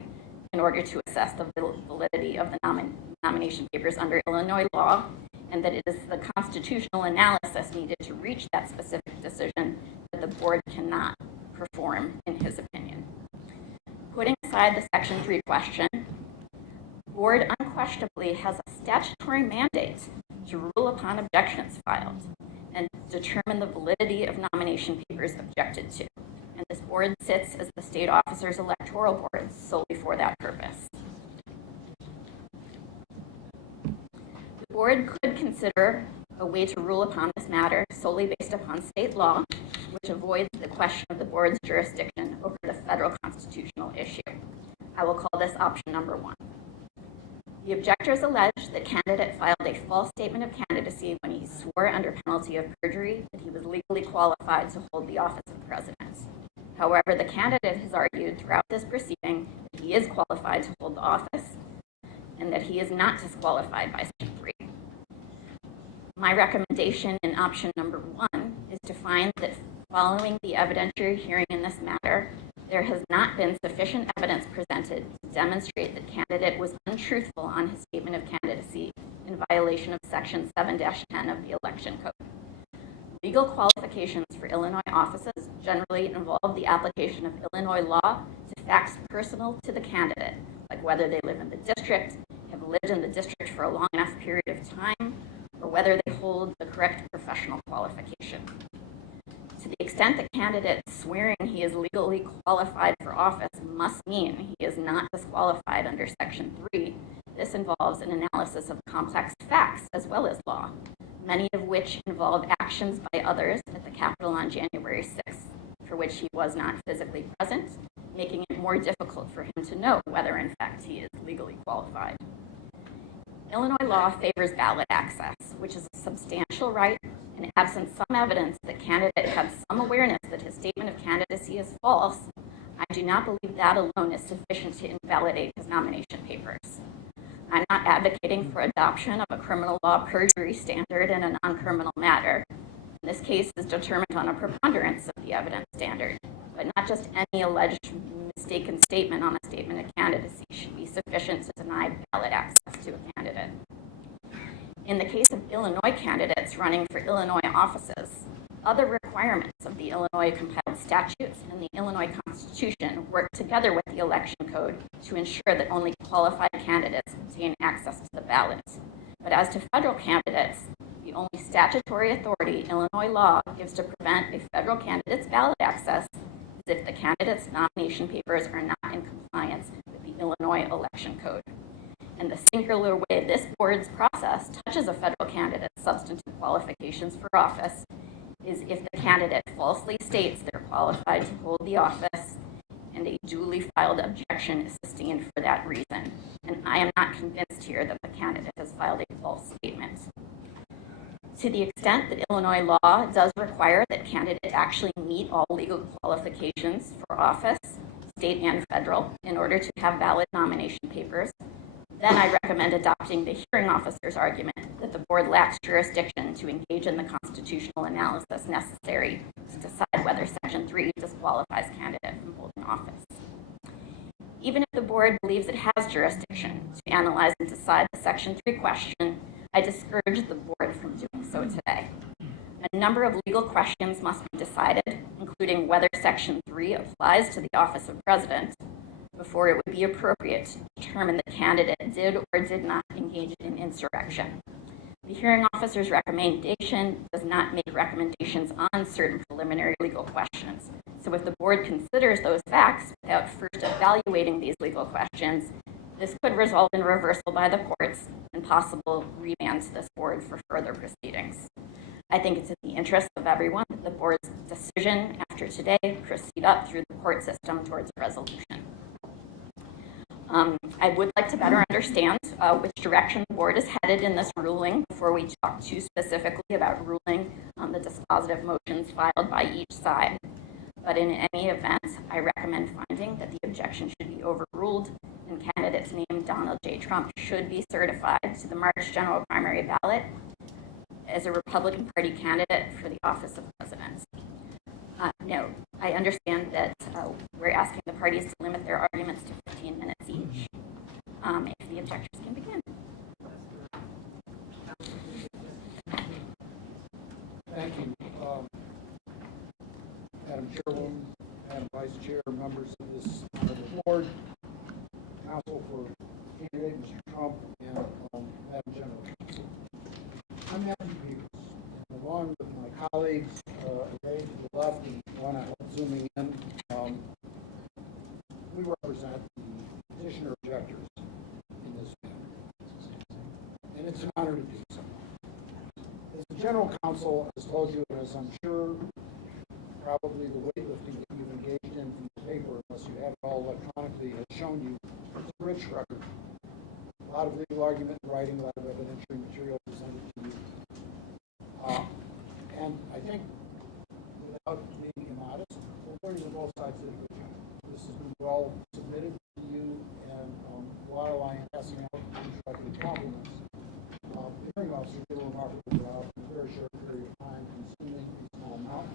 in order to assess the validity of the nomination papers under Illinois law, and that it is the constitutional analysis needed to reach that specific decision that the board cannot perform, in his opinion. Putting aside the Section 3 question, the board unquestionably has a statutory mandate to rule upon objections filed and determine the validity of nomination papers objected to. And this board sits as the state officer's electoral board solely for that purpose. The board could consider a way to rule upon this matter solely based upon state law, which avoids the question of the board's jurisdiction over the federal constitutional issue. I will call this option number 1. The objectors allege that candidate filed a false statement of candidacy when he swore under penalty of perjury that he was legally qualified to hold the office of president. However, the candidate has argued throughout this proceeding that he is qualified to hold the office and that he is not disqualified by Section 3. My recommendation in option number 1 is to find that following the evidentiary hearing in this matter, there has not been sufficient evidence presented to demonstrate that candidate was untruthful on his statement of candidacy in violation of Section 7-10 of the Election Code. Legal qualifications for Illinois offices generally involve the application of Illinois law to facts personal to the candidate, like whether they live in the district, have lived in the district for a long enough period of time, or whether they hold the correct professional qualification. To the extent the candidate swearing he is legally qualified for office must mean he is not disqualified under Section 3, this involves an analysis of complex facts as well as law, many of which involve actions by others at the Capitol on January 6th, for which he was not physically present, making it more difficult for him to know whether in fact he is legally qualified. Illinois law favors ballot access, which is a substantial right, and absent some evidence that candidate had some awareness that his statement of candidacy is false, I do not believe that alone is sufficient to invalidate his nomination papers. I'm not advocating for adoption of a criminal law perjury standard in a non-criminal matter. This case is determined on a preponderance of the evidence standard, but not just any alleged mistaken statement on a statement of candidacy should be sufficient to deny ballot access to a candidate. In the case of Illinois candidates running for Illinois offices, other requirements of the Illinois compiled statutes and the Illinois Constitution work together with the election code to ensure that only qualified candidates obtain access to the ballot. But as to federal candidates, the only statutory authority Illinois law gives to prevent a federal candidate's ballot access is if the candidate's nomination papers are not in compliance with the Illinois election code. And the singular way this board's process touches a federal candidate's substantive qualifications for office is if the candidate falsely states they're qualified to hold the office and a duly filed objection is sustained for that reason. And I am not convinced here that the candidate has filed a false statement. To the extent that Illinois law does require that candidates actually meet all legal qualifications for office, state and federal, in order to have valid nomination papers, then I recommend adopting the hearing officer's argument that the board lacks jurisdiction to engage in the constitutional analysis necessary to decide whether Section 3 disqualifies candidate from holding office. Even if the board believes it has jurisdiction to analyze and decide the Section 3 question, I discourage the board from doing so today. A number of legal questions must be decided, including whether Section 3 applies to the office of president, before it would be appropriate to determine the candidate did or did not engage in insurrection. The hearing officer's recommendation does not make recommendations on certain preliminary legal questions. So if the board considers those facts without first evaluating these legal questions, this could result in reversal by the courts and possible remand to this board for further proceedings. I think it's in the interest of everyone that the board's decision after today proceed up through the court system towards a resolution. I would like to better understand which direction the board is headed in this ruling before we talk too specifically about ruling on the dispositive motions filed by each side. But in any event, I recommend finding that the objection should be overruled and candidates named Donald J. Trump should be certified to the March general primary ballot as a Republican Party candidate for the office of president. No, I understand that we're asking the parties to limit their arguments to 15 minutes each. If the objectors can begin. Thank you. Madam Chairwoman, Madam Vice Chair, members of this board, counsel for candidate Mr. Trump, and Madam General Counsel. I'm Matthew Peters, and along with my colleagues, today to the left and one I hope zooming in, we represent the petitioner objectors in this matter. And it's an honor to do so. As the General Counsel has told you, and as I'm sure probably the weightlifting that you've engaged in from the paper, unless you have it all electronically, has shown you it's a rich record. A lot of legal argument and writing, a lot of evidentiary material presented to you. And I think, without being immodest, the lawyers on both sides did a good job. This has been well submitted to you, and while I am passing out constructive compliments, the hearing officer did a remarkable job in a very short period of time, consuming a small amount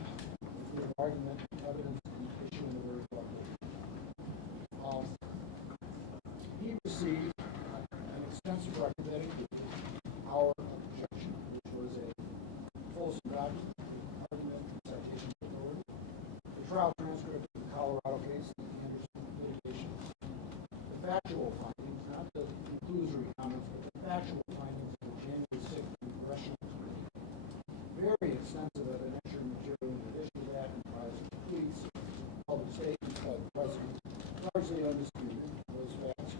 of argument, evidence, and issue in a very collective. He received an extensive record that included our objection, which was a fulsome document, argument, and citation of authority, the trial transcript of the Colorado case, and the Anderson litigation, the factual findings, not the conclusory comments, but the factual findings of the January 6th congressional committee. Very extensive evidentiary material in addition to that, comprised of tweets, public statements by the president, largely undisputed, those facts,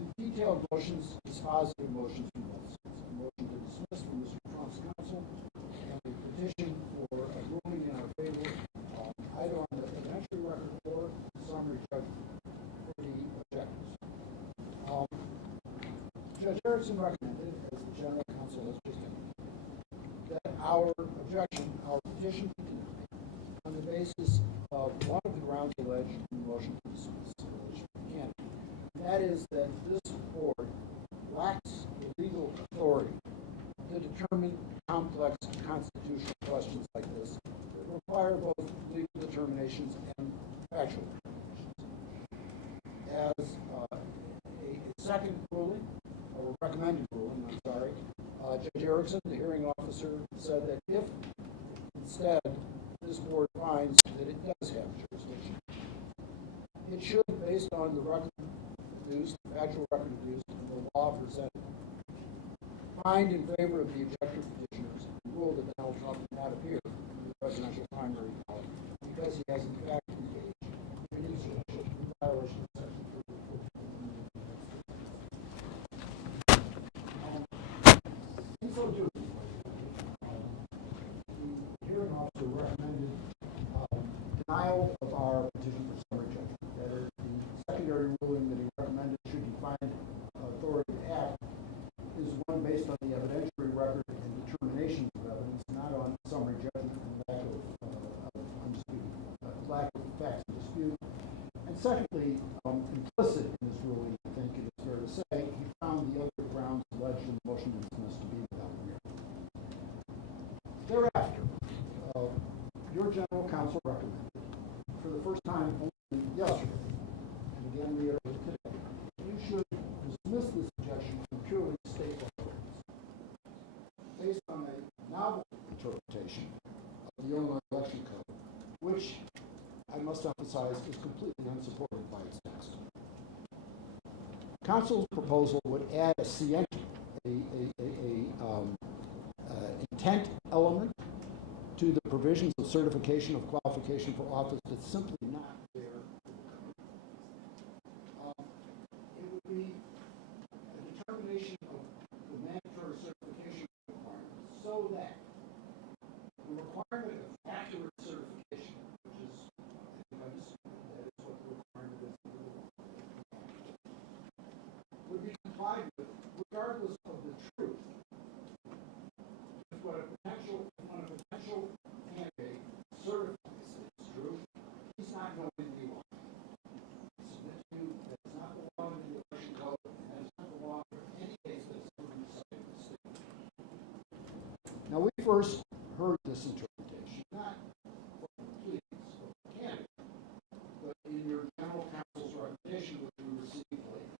and detailed motions, dispositive motions from both sides. A motion to dismiss from Mr. Trump's counsel, and a petition for a ruling in our favor, either on the evidentiary record or summary judgment for the objectors. Judge Erickson recommended, as the General Counsel has just indicated, that our objection, our petition be denied on the basis of one of the grounds alleged in the motion to dismiss that is that this board lacks the legal authority to determine complex constitutional questions like this that require both legal determinations and factual determinations. As a second ruling, or recommended ruling, I'm sorry, Judge Erickson, the hearing officer, said that if instead this board finds that it does have jurisdiction, it should, based on the record produced, the factual record produced, and the law presented, find in favor of the objective petitioners and rule that Donald Trump did not appear in the presidential primary ballot because he has in fact engaged in insurrection in violation of Section 34. In so doing, the hearing officer recommended denial of our petition for summary judgment. That is, the secondary ruling that he recommended should he find authority to act is one based on the evidentiary record and determinations of evidence, not on summary judgment and lack of facts in dispute. And secondly, implicit in his ruling, I think it is fair to say, he found the other grounds alleged in the motion to dismiss to be without merit. Thereafter, your general counsel recommended, for the first time only yesterday, and again reiterated today, you should dismiss this objection from purely state law grounds, based on a novel interpretation of the Illinois Election Code, which I must emphasize is completely unsupported by its text. Counsel's proposal would add a scienter, intent element to the provisions of certification of qualification for office that's simply not there. It would be a determination of the mandatory certification requirements so that the requirement of accurate certification, which is, I think that is what the requirement is, would be complied with regardless of the truth. If when a potential candidate certifies that it's true, he's not going to be lying. I submit to you that it's not the law in the election code, and that is not the law for any case that's ever been decided in the state. Now, we first heard this interpretation, not for the pleadings of the candidate, but in your general counsel's recommendation, which we received late.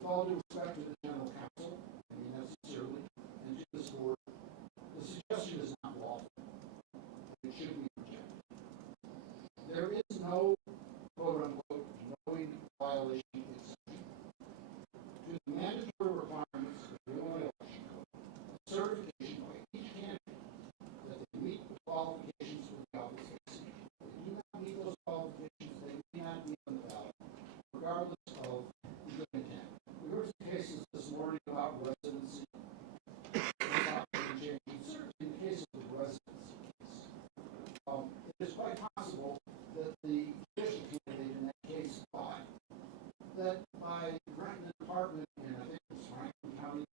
With all due respect to the general counsel, I mean that sincerely, and to this board, the suggestion is not lawful. It should be rejected. There is no quote-unquote knowing violation exception to the mandatory requirements of the Illinois Election Code, certification by each candidate that they meet the qualifications for the office they seek. If they do not meet those qualifications, they may not be on the ballot, regardless of the good intent. We heard some cases this morning about residency, certainly in the case of the residency case. It is quite possible that the judicial candidate in that case thought that by renting an apartment in, I think it was Franklin County,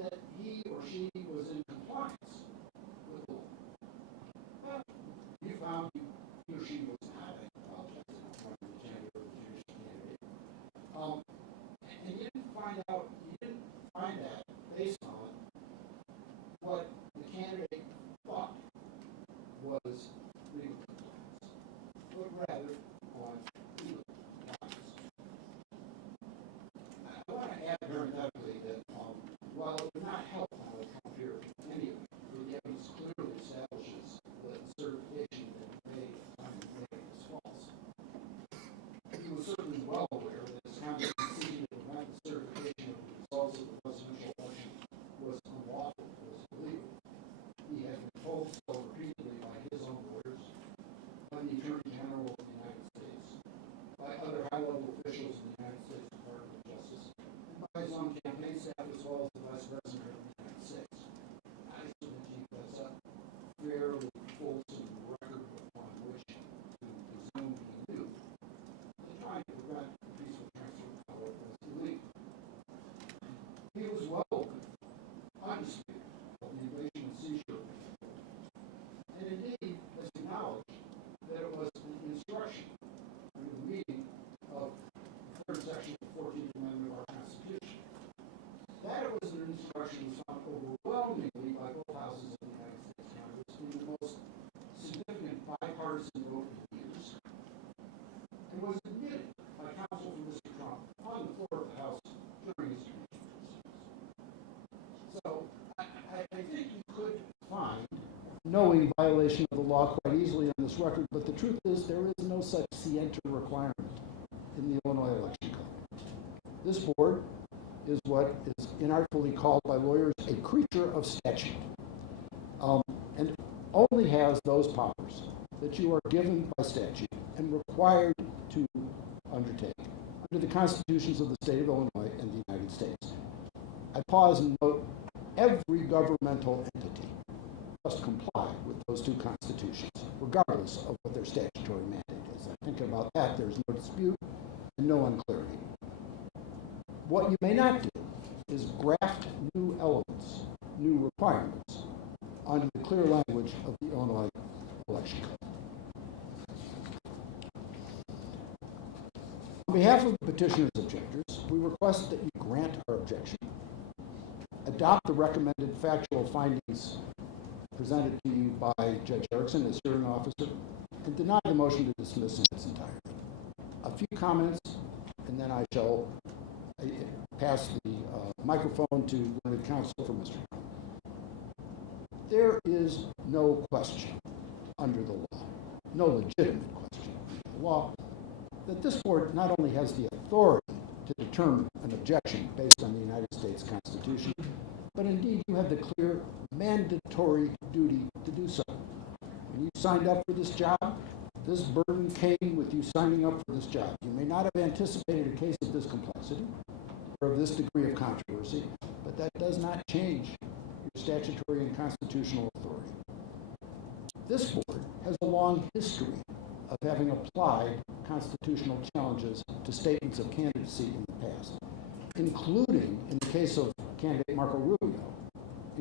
that he or she was in compliance with the law. But you found he or she was not. I apologize, I don't want to pretend you're a judicial candidate. And you didn't find that based on what the candidate thought was legal compliance, but rather on legal compliance. I want to add parenthetically that while it would not help on the Trump here, any of it, the evidence clearly establishes that the certification that he made at the time he made it was false. He was certainly well aware that his conduct in seeking to prevent the certification of the results of the presidential election was unlawful, was illegal. He had been told so repeatedly by his own lawyers, by the Attorney General of the United States, by other high-level officials in the United States Department of Justice, and by his own campaign staff as well as the Vice President of the United States. I submit to you that's a fairly fulsome record upon which to presume he knew that trying to prevent the peaceful transfer of power was illegal. He was well aware, undisputed, of the invasion and seizure of the and indeed has acknowledged that it was an instruction through the meeting of the third section of the 14th Amendment of our Constitution. That it was an instruction was found overwhelmingly by both houses of the United States Congress in the most significant bipartisan vote in years, and was admitted by counsel for Mr. Trump on the floor of the House during knowing violation of the law quite easily on this record, but the truth is there is no such scienter requirement in the Illinois Election Code. This board is what is inartfully called by lawyers a creature of statute, and only has those powers that you are given by statute and required to undertake under the constitutions of the state of Illinois and the United States. I pause and note every governmental entity must comply with those two constitutions, regardless of what their statutory mandate is. I think about that, there's no dispute and no unclarity. What you may not do is graft new elements, new requirements, onto the clear language of the Illinois Election Code. On behalf of the petitioner's objectors, we request that you grant our objection, adopt the recommended factual findings presented to you by Judge Erickson as hearing officer, and deny the motion to dismiss in its entirety. A few comments, and then I shall pass the microphone to the counsel for Mr. Trump. There is no question under the law, no legitimate question under the law, that this board not only has the authority to determine an objection based on the United States Constitution, but indeed you have the clear mandatory duty to do so. When you signed up for this job, this burden came with you signing up for this job. You may not have anticipated a case of this complexity or of this degree of controversy, but that does not change your statutory and constitutional authority. This board has a long history of having applied constitutional challenges to statements of candidacy in the past, including in the case of candidate Marco Rubio,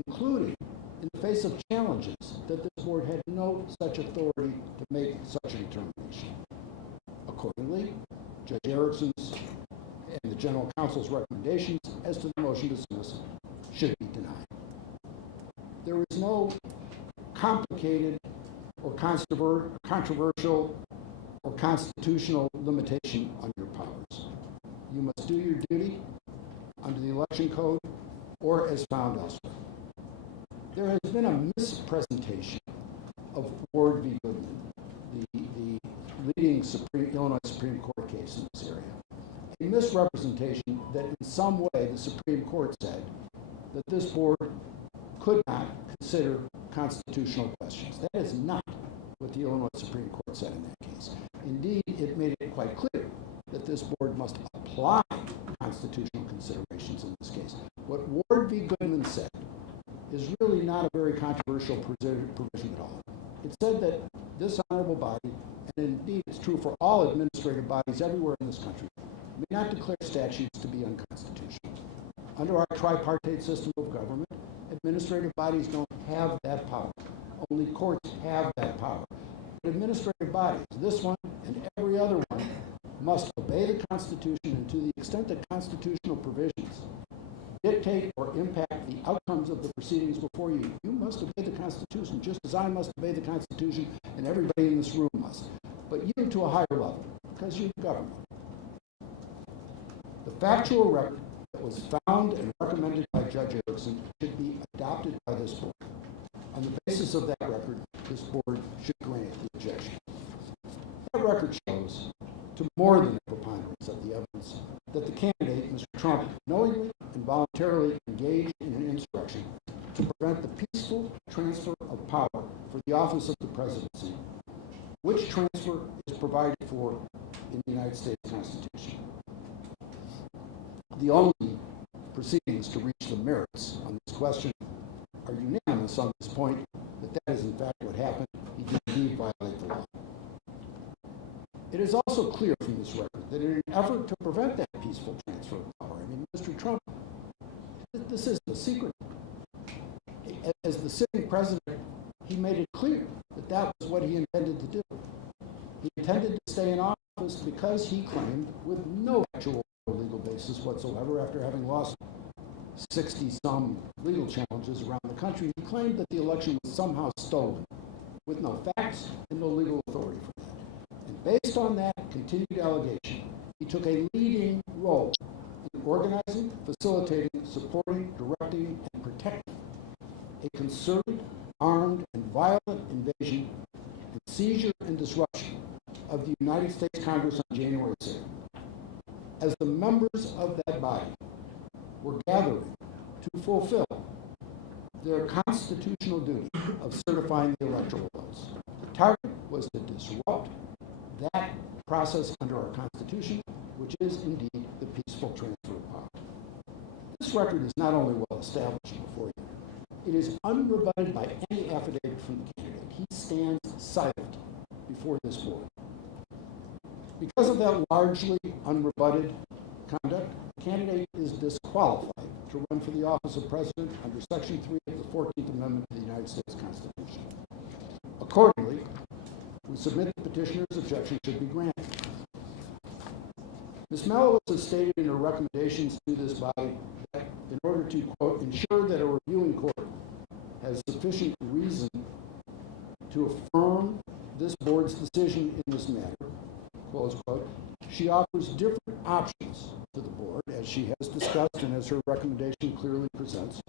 including in the face of challenges that this board had no such authority to make such a determination. Accordingly, Judge Erickson's and the General Counsel's recommendations as to the motion to dismiss should be denied. There is no complicated or controversial or constitutional limitation on your powers. You must do your duty under the election code or as found elsewhere. There has been a mispresentation of Ward v. Goodman, the leading Illinois Supreme Court case in this area. A misrepresentation that in some way the Supreme Court said that this board could not consider constitutional questions. That is not what the Illinois Supreme Court said in that case. Indeed, it made it quite clear that this board must apply constitutional considerations in this case. What Ward v. Goodman said is really not a very controversial provision at all. It said that this honorable body, and indeed it's true for all administrative bodies everywhere in this country, may not declare statutes to be unconstitutional. Under our tripartite system of government, administrative bodies don't have that power. Only courts have that power. But administrative bodies, this one and every other one, must obey the Constitution, and to the extent that constitutional provisions dictate or impact the outcomes of the proceedings before you, you must obey the Constitution, just as I must obey the Constitution and everybody in this room must. But you to a higher level, because you're the government. The factual record that was found and recommended by Judge Erickson should be adopted by this board. On the basis of that record, this board should grant the objection. That record shows, to more than a preponderance of the evidence, that the candidate, Mr. Trump, knowingly and voluntarily engaged in an insurrection to prevent the peaceful transfer of power for the office of the presidency, which transfer is provided for in the United States Constitution. The only proceedings to reach the merits on this question are unanimous on this point that that is in fact what happened. He did indeed violate the law. It is also clear from this record that in an effort to prevent that peaceful transfer of power, Mr. Trump, this isn't a secret. As the sitting president, he made it clear that that was what he intended to do. He intended to stay in office because he claimed, with no actual legal basis whatsoever, after having lost 60-some legal challenges around the country, he claimed that the election was somehow stolen, with no facts and no legal authority for that. And based on that continued allegation, he took a leading role in organizing, facilitating, supporting, directing, and protecting a concerted, armed and violent invasion and seizure and disruption of the United States Congress on January 6th. As the members of that body were gathering to fulfill their constitutional duty of certifying the electoral votes, the target was to disrupt that process under our Constitution, which is indeed the peaceful transfer of power. This record is not only well established before you, it is unrebutted by any affidavit from the candidate. He stands silent before this board. Because of that largely unrebutted conduct, the candidate is disqualified to run for the office of president under Section 3 of the 14th Amendment to the United States Constitution. Accordingly, we submit the petitioner's objection should be granted. Ms. Mellowes has stated in her recommendations to this body that in order to, quote, ensure that a reviewing court has sufficient reason to affirm this board's decision in this matter, close quote, she offers different options to the board, as she has discussed and as her recommendation clearly presents.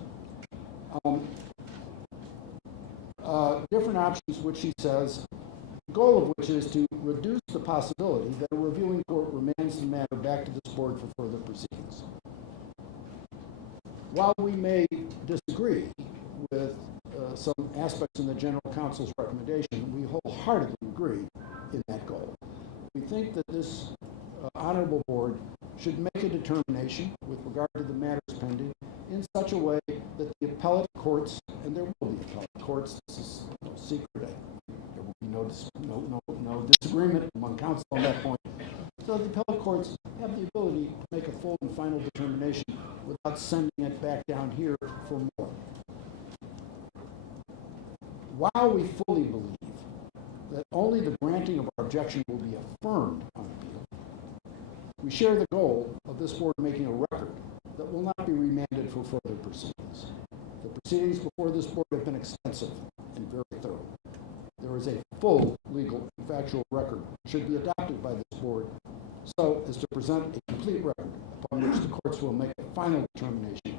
Different options which she says, the goal of which is to reduce the possibility that a reviewing court remands the matter back to this board for further proceedings. While we may disagree with some aspects in the General Counsel's recommendation, we wholeheartedly agree in that goal. We think that this honorable board should make a determination with regard to the matters pending in such a way that the appellate courts, and there will be appellate courts, this is no secret, there will be no disagreement among counsel on that point, so the appellate courts have the ability to make a full and final determination without sending it back down here for more. While we fully believe that only the granting of our objection will be affirmed on appeal, we share the goal of this board making a record that will not be remanded for further proceedings. The proceedings before this board have been extensive and very thorough. There is a full legal and factual record that should be adopted by this board so as to present a complete record upon which the courts will make a final determination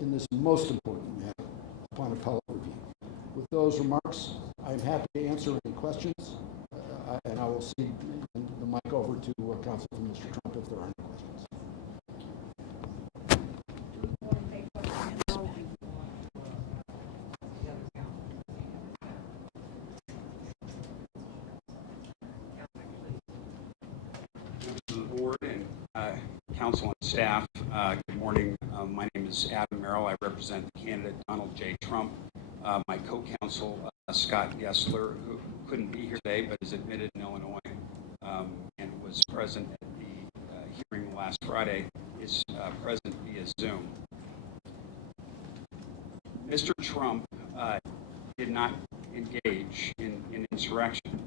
in this most important matter upon appellate review. With those remarks, I am happy to answer any questions, and I will cede the mic over to counsel from Mr. Trump if there are any questions. To the board and council and staff, good morning. My name is Adam Merrill. I represent the candidate Donald J. Trump. My co-counsel Scott Gessler, who couldn't be here today but is admitted in Illinois and was present at the hearing last Friday, is present via Zoom. Mr. Trump did not engage in insurrection,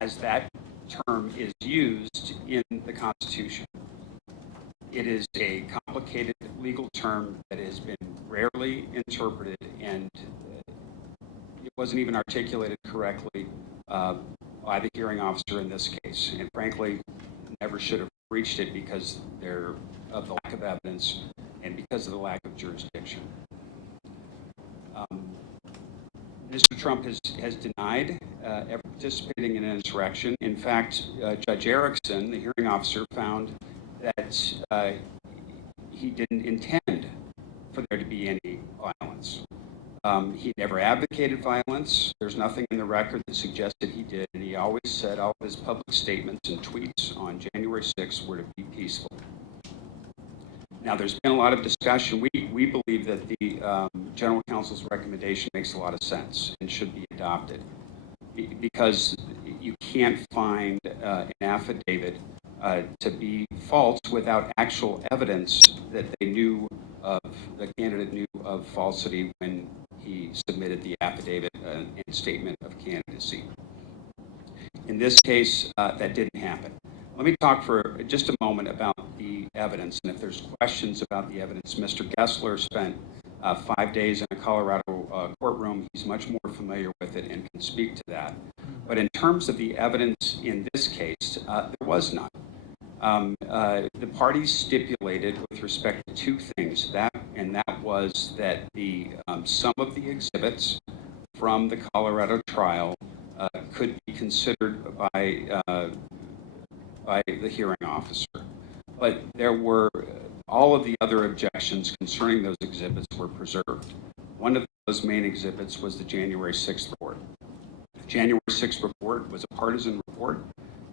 as that term is used in the Constitution. It is a complicated legal term that has been rarely interpreted, and it wasn't even articulated correctly by the hearing officer in this case, and frankly never should have reached it because of the lack of evidence and because of the lack of jurisdiction. Mr. Trump has denied ever participating in an insurrection. In fact, Judge Erickson, the hearing officer, found that he didn't intend for there to be any violence. He never advocated violence. There's nothing in the record that suggested he did, and he always said all of his public statements and tweets on January 6th were to be peaceful. Now, there's been a lot of discussion. We believe that the General Counsel's recommendation makes a lot of sense and should be adopted because you can't find an affidavit to be false without actual evidence that the candidate knew of falsity when he submitted the affidavit and statement of candidacy. In this case, that didn't happen. Let me talk for just a moment about the evidence, and if there's questions about the evidence, Mr. Gessler spent 5 days in a Colorado courtroom. He's much more familiar with it and can speak to that. But in terms of the evidence in this case, there was none. The parties stipulated with respect to two things, that was that the some of the exhibits from the Colorado trial could be considered by the hearing officer. But there were all of the other objections concerning those exhibits were preserved. One of those main exhibits was the January 6th report. The January 6th report was a partisan report.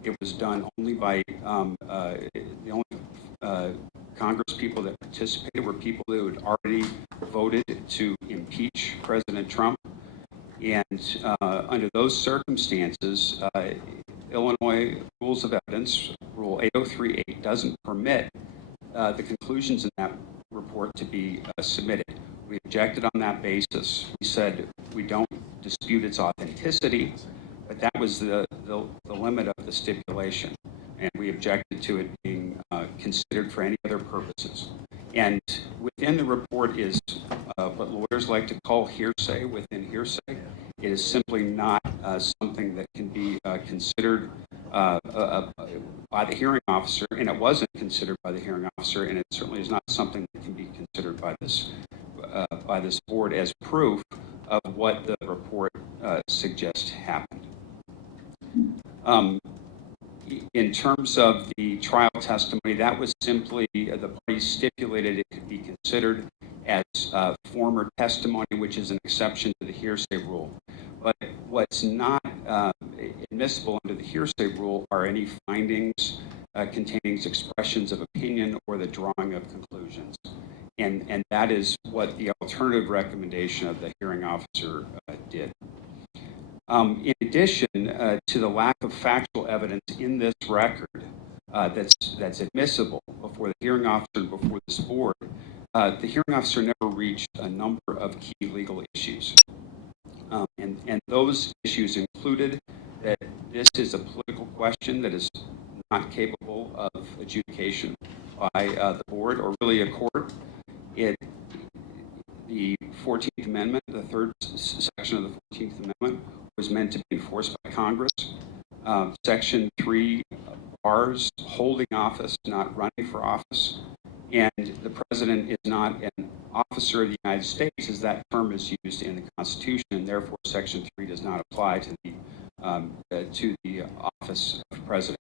It was done only by the only Congress people that participated were people who had already voted to impeach President Trump. And under those circumstances, Illinois Rules of Evidence, Rule 8038, doesn't permit the conclusions in that report to be submitted. We objected on that basis. We said we don't dispute its authenticity, but that was the limit of the stipulation. And we objected to it being considered for any other purposes. And within the report is what lawyers like to call hearsay within hearsay. It is simply not something that can be considered by the hearing officer, and it wasn't considered by the hearing officer, and it certainly is not something that can be considered by this board as proof of what the report suggests happened. In terms of the trial testimony, that was simply the parties stipulated it could be considered as former testimony, which is an exception to the hearsay rule. But what's not admissible under the hearsay rule are any findings containing expressions of opinion or the drawing of conclusions. And that is what the alternative recommendation of the hearing officer did. In addition to the lack of factual evidence in this record that's admissible before the hearing officer and before this board, the hearing officer never reached a number of key legal issues. And those issues included that this is a political question that is not capable of adjudication by the board or really a court. The 14th Amendment, the third section of the 14th Amendment, was meant to be enforced by Congress. Section 3 bars holding office, not running for office. And the president is not an officer of the United States, as that term is used in the Constitution, and therefore Section 3 does not apply to the office of president.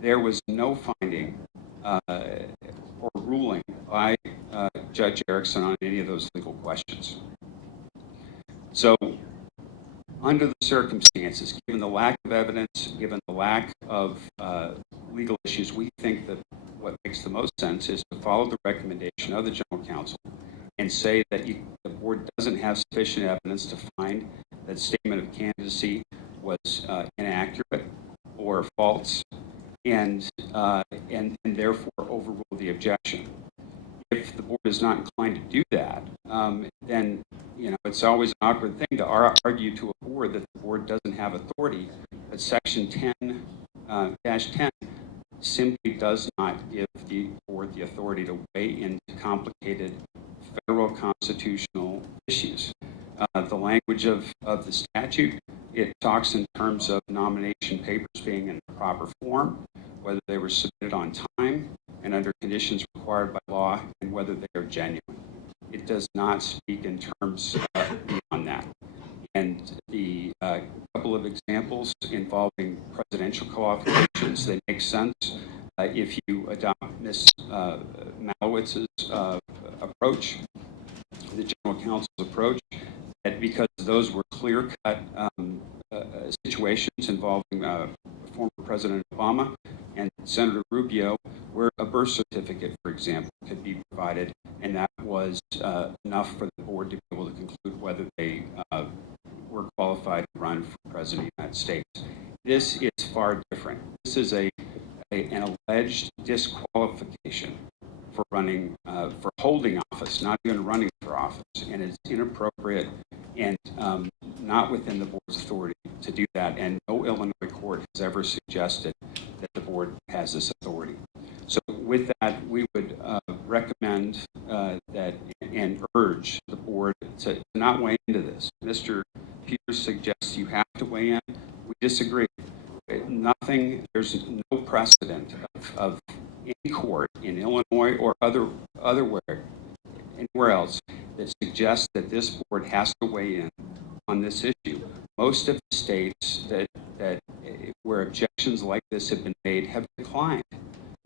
There was no finding or ruling by Judge Erickson on any of those legal questions. So, under the circumstances, given the lack of evidence, given the lack of legal issues, we think that what makes the most sense is to follow the recommendation of the General Counsel and say that the board doesn't have sufficient evidence to find that statement of candidacy was inaccurate or false, and therefore overrule the objection. If the board is not inclined to do that, then it's always an awkward thing to argue to a board that the board doesn't have authority. But Section 10-10 simply does not give the board the authority to weigh into complicated federal constitutional issues. The language of the statute, it talks in terms of nomination papers being in the proper form, whether they were submitted on time and under conditions required by law, and whether they are genuine. It does not speak in terms beyond that. And the couple of examples involving presidential qualifications, they make sense if you adopt Ms. Malowitz's approach, the General Counsel's approach, that because those were clear-cut situations involving former President Obama and Senator Rubio, where a birth certificate, for example, could be provided, and that was enough for the board to be able to conclude whether they were qualified to run for President of the United States. This is far different. This is an alleged disqualification for running, for holding office, not even running for office, and it's inappropriate and not within the board's authority to do that, and no Illinois court has ever suggested that the board has this authority. So with that, we would recommend that and urge the board to not weigh into this. Mr. Peters suggests you have to weigh in. We disagree. there's no precedent of any court in Illinois or anywhere else that suggests that this board has to weigh in on this issue. Most of the states that where objections like this have been made have declined,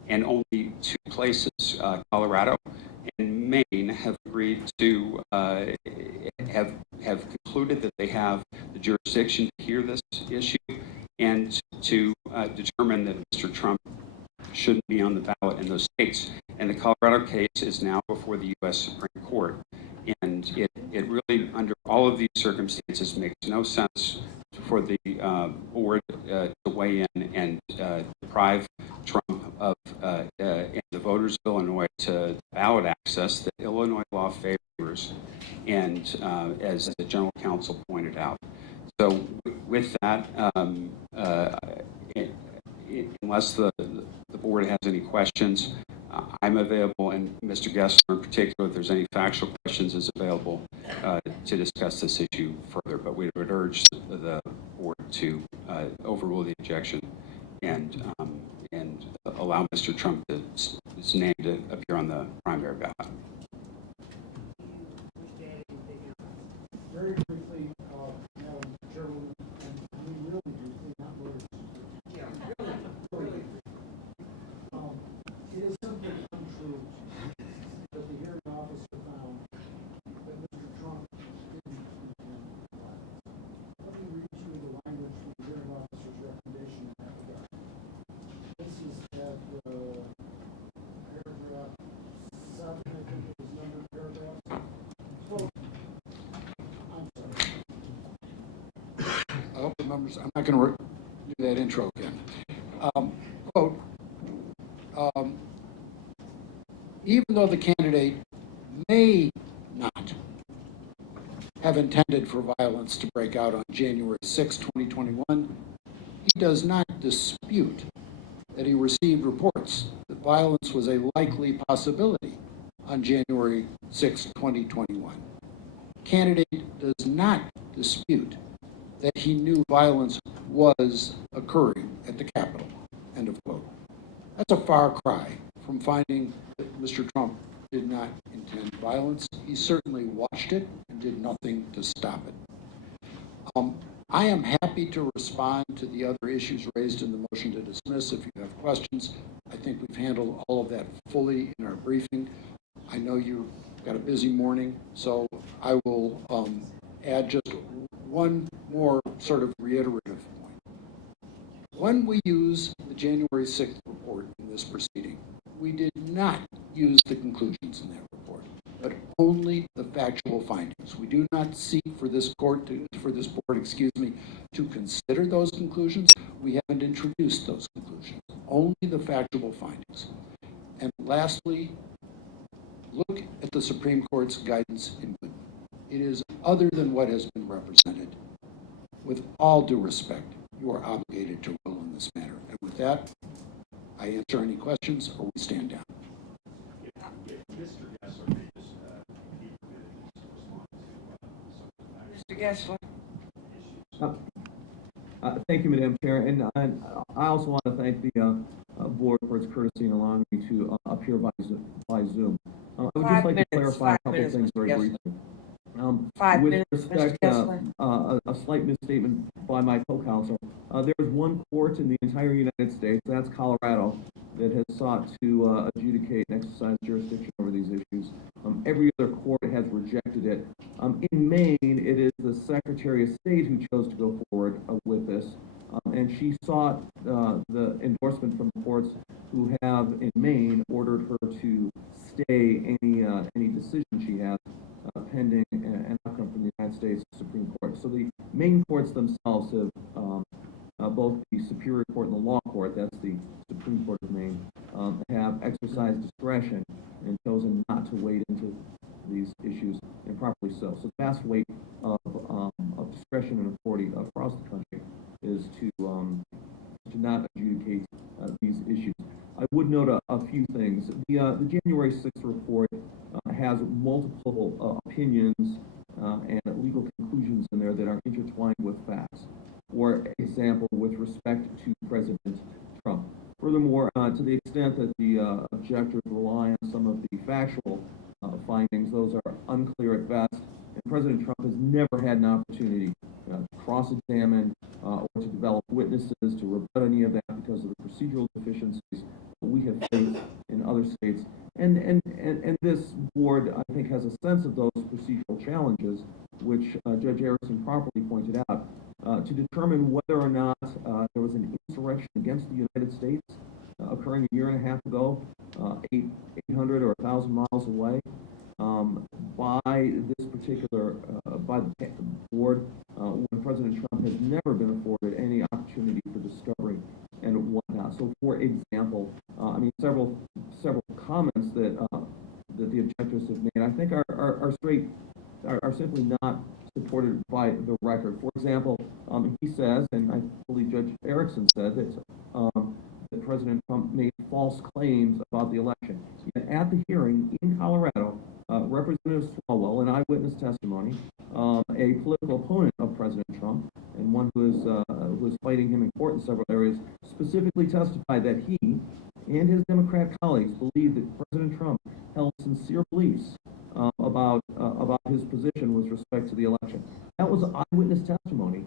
and only two places, Colorado and Maine, have agreed to have concluded that they have the jurisdiction to hear this issue and to determine that Mr. Trump shouldn't be on the ballot in those states. And the Colorado case is now before the U.S. Supreme Court. And it really, under all of these circumstances, makes no sense for the board to weigh in and deprive Trump of and the voters of Illinois to ballot access that Illinois law favors, and as the General Counsel pointed out. So with that, unless the board has any questions, I'm available, and Mr. Gessler in particular, if there's any factual questions, is available to discuss this issue further. But we would urge the board to overrule the objection and allow Mr. Trump his name to appear on the primary ballot. Very briefly, Madam Chairwoman, and we really do clean up lawyers. Yeah, really. It is simply untrue that the hearing officer found that Mr. Trump didn't intend violence. Let me read you the language from the hearing officer's recommendation in that regard. This is at paragraph 7, I think it was numbered paragraphs. Quote, I'm sorry. I hope the members, I'm not going to do that intro again. Quote, even though the candidate may not have intended for violence to break out on January 6, 2021, he does not dispute that he received reports that violence was a likely possibility on January 6, 2021. Candidate does not dispute that he knew violence was occurring at the Capitol. End of quote. That's a far cry from finding that Mr. Trump did not intend violence. He certainly watched it and did nothing to stop it. I am happy to respond to the other issues raised in the motion to dismiss if you have questions. I think we've handled all of that fully in our briefing. I know you've got a busy morning, so I will add just one more sort of reiterative point. When we use the January 6th report in this proceeding, we did not use the conclusions in that report, but only the factual findings. We do not seek for this board, to consider those conclusions. We haven't introduced those conclusions, only the factual findings. And lastly, look at the Supreme Court's guidance in Goodman. It is other than what has been represented. With all due respect, you are obligated to rule in this matter. And with that, I answer any questions or we stand down. Mr. Gessler. Thank you, Madam Chair, and I also want to thank the board for its courtesy in allowing me to appear by Zoom. I would just like to clarify a couple of things very briefly. With respect, a slight misstatement by my co-counsel. There's one court in the entire United States, that's Colorado, that has sought to adjudicate and exercise jurisdiction over these issues. Every other court has rejected it. In Maine, it is the Secretary of State who chose to go forward with this, and she sought the endorsement from the courts who have, in Maine, ordered her to stay any decision she has pending an outcome from the United States Supreme Court. So the Maine courts themselves have, both the Superior Court and the Law Court, that's the Supreme Court of Maine, have exercised discretion and chosen not to wade into these issues improperly so. So the vast weight of discretion and authority across the country is to not adjudicate these issues. I would note a few things. The January 6th report has multiple opinions and legal conclusions in there that are intertwined with facts. For example with respect to President Trump. Furthermore, to the extent that the objectors rely on some of the factual findings, those are unclear at best, and President Trump has never had an opportunity to cross-examine or to develop witnesses to rebut any of that because of the procedural deficiencies that we have faced in other states. And this board, I think, has a sense of those procedural challenges, which Judge Erickson properly pointed out, to determine whether or not there was an insurrection against the United States occurring a year and a half ago, 800 or 1,000 miles away, by this particular, by the board, when President Trump has never been afforded any opportunity for discovery and whatnot. So, for example, I mean, several comments that that the objectors have made, I think, are simply not supported by the record. For example, he says, and I believe Judge Erickson said that President Trump made false claims about the election. Yet at the hearing in Colorado, Representative Swalwell, in eyewitness testimony, a political opponent of President Trump and one who is fighting him in court in several areas, specifically testified that he and his Democrat colleagues believed that President Trump held sincere beliefs about his position with respect to the election. That was eyewitness testimony,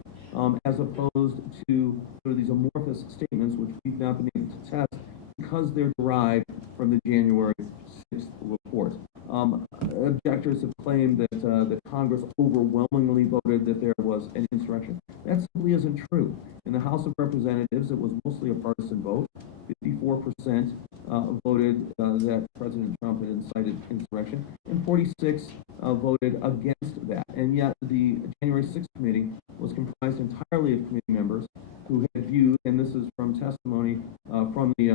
as opposed to sort of these amorphous statements which we've not been able to test because they're derived from the January 6th report. Objectors have claimed that Congress overwhelmingly voted that there was an insurrection. That simply isn't true. In the House of Representatives, it was mostly a partisan vote. 54% voted that President Trump had incited insurrection, and 46 voted against that. And yet the January 6th committee was comprised entirely of committee members who had viewed, and this is from testimony from the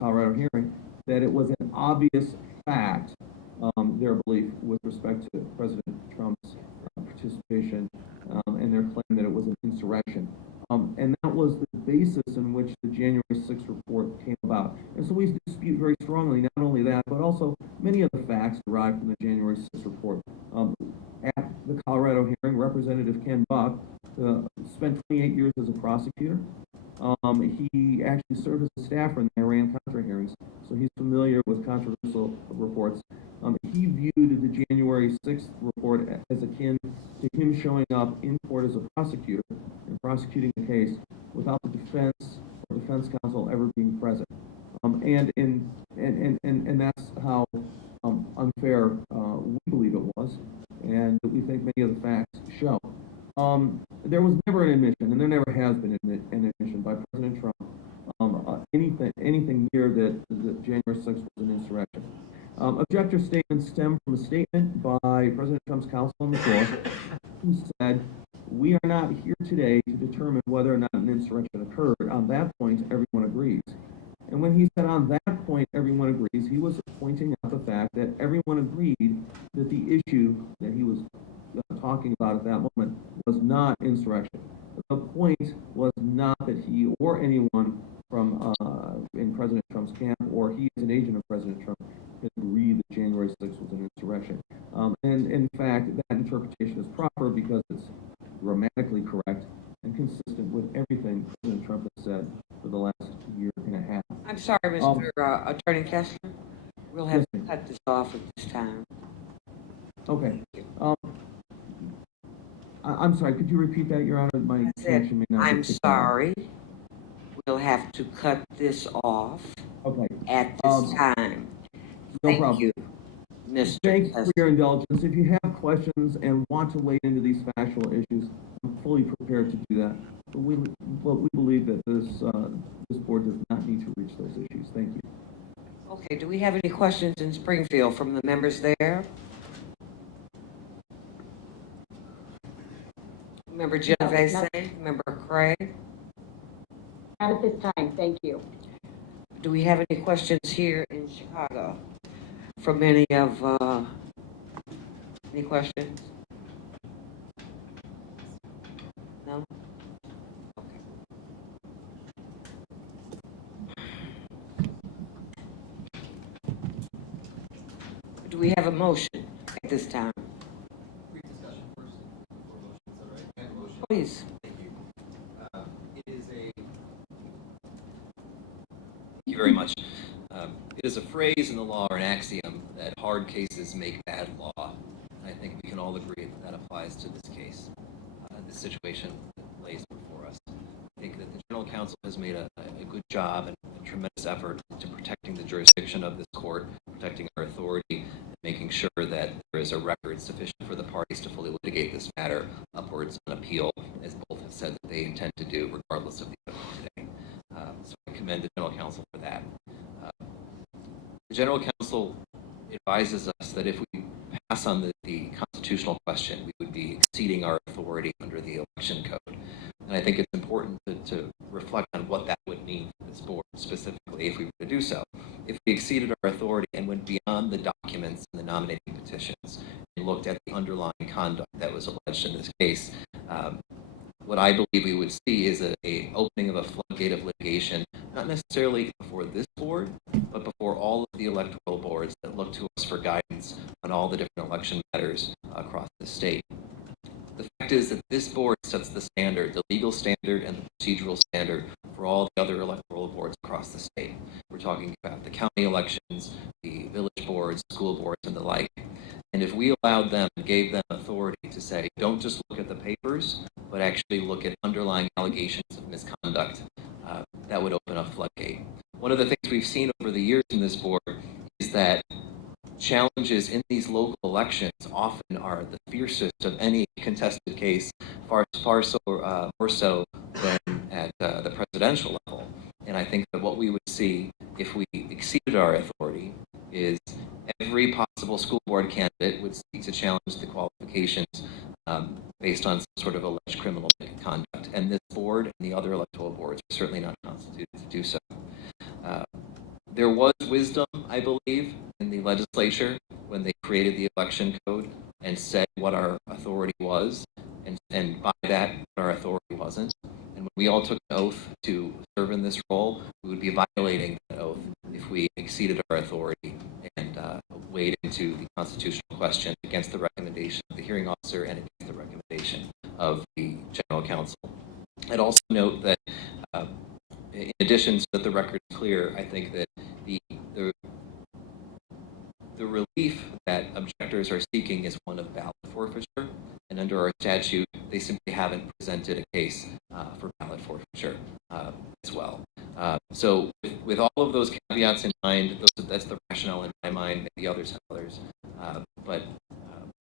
Colorado hearing, that it was an obvious fact, their belief with respect to President Trump's participation, and their claim that it was an insurrection. And that was the basis in which the January 6th report came about. And so we dispute very strongly not only that, but also many of the facts derived from the January 6th report. At the Colorado hearing, Representative Ken Buck spent 28 years as a prosecutor. He actually served as a staffer in the Iran-Contra hearings, so he's familiar with controversial reports. He viewed the January 6th report as akin to him showing up in court as a prosecutor and prosecuting the case without the defense or defense counsel ever being present. And that's how unfair we believe it was, and we think many of the facts show. There was never an admission, and there never has been an admission by President Trump, anything near that January 6th was an insurrection. Objector statements stem from a statement by President Trump's counsel on the floor, who said, "We are not here today to determine whether or not an insurrection occurred. On that point, everyone agrees." And when he said on that point everyone agrees, he was pointing out the fact that everyone agreed that the issue that he was talking about at that moment was not insurrection. The point was not that he or anyone from in President Trump's camp or he as an agent of President Trump had agreed that January 6th was an insurrection. And in fact, that interpretation is proper because it's grammatically correct and consistent with everything President Trump has said for the last year and a half. I'm sorry, Mr. Attorney Kessler. We'll have to cut this off at this time. Okay. I'm sorry, could you repeat that, Your Honor? My connection may not be I'm picked up. sorry. We'll have to cut this off at this time. No problem. You, Mr. Thanks for your indulgence. If you have questions and want to wade into these factual issues, I'm fully prepared to do that. But we believe that this board does not need to reach those issues. Thank you. Okay, do we have any questions in Springfield from the members there? Member Genovese, Member Craig? Not at this time, thank you. Do we have any questions here in Chicago from any questions? No? Okay. Do we have a motion at this time? Brief discussion first before motions, all right? I have a motion. Please. Thank you. you very much. It is a phrase in the law or an axiom that hard cases make bad law. And I think we can all agree that that applies to this case, this situation that lays before us. I think that the General Counsel has made a good job and a tremendous effort to protecting the jurisdiction of this court, protecting our authority, and making sure that there is a record sufficient for the parties to fully litigate this matter upwards on appeal, as both have said that they intend to do, regardless of the outcome today. So I commend the General Counsel for that. The General Counsel advises us that if we pass on the constitutional question, we would be exceeding our authority under the election code. And I think it's important to reflect on what that would mean for this board, specifically if we were to do so. If we exceeded our authority and went beyond the documents and the nominating petitions and looked at the underlying conduct that was alleged in this case, what I believe we would see is a opening of a floodgate of litigation, not necessarily before this board, but before all of the electoral boards that look to us for guidance on all the different election matters across the state. The fact is that this board sets the standard, the legal standard and the procedural standard for all the other electoral boards across the state. We're talking about the county elections, the village boards, school boards, and the like. And if we allowed them and gave them authority to say, don't just look at the papers, but actually look at underlying allegations of misconduct, that would open a floodgate. One of the things we've seen over the years in this board is that challenges in these local elections often are the fiercest of any contested case, far more so than at the presidential level. And I think that what we would see if we exceeded our authority is every possible school board candidate would seek to challenge the qualifications based on some sort of alleged criminal conduct. And this board and the other electoral boards are certainly not constituted to do so. There was wisdom, I believe, in the legislature when they created the election code and said what our authority was, and by that, what our authority wasn't. And when we all took an oath to serve in this role, we would be violating that oath if we exceeded our authority and weighed into the constitutional question against the recommendation of the hearing officer and against the recommendation of the General Counsel. I'd also note that in addition so that the record is clear, I think that the relief that objectors are seeking is one of ballot forfeiture, and under our statute, they simply haven't presented a case for ballot forfeiture as well. So with all of those caveats in mind, that's the rationale in my mind, maybe others have others, but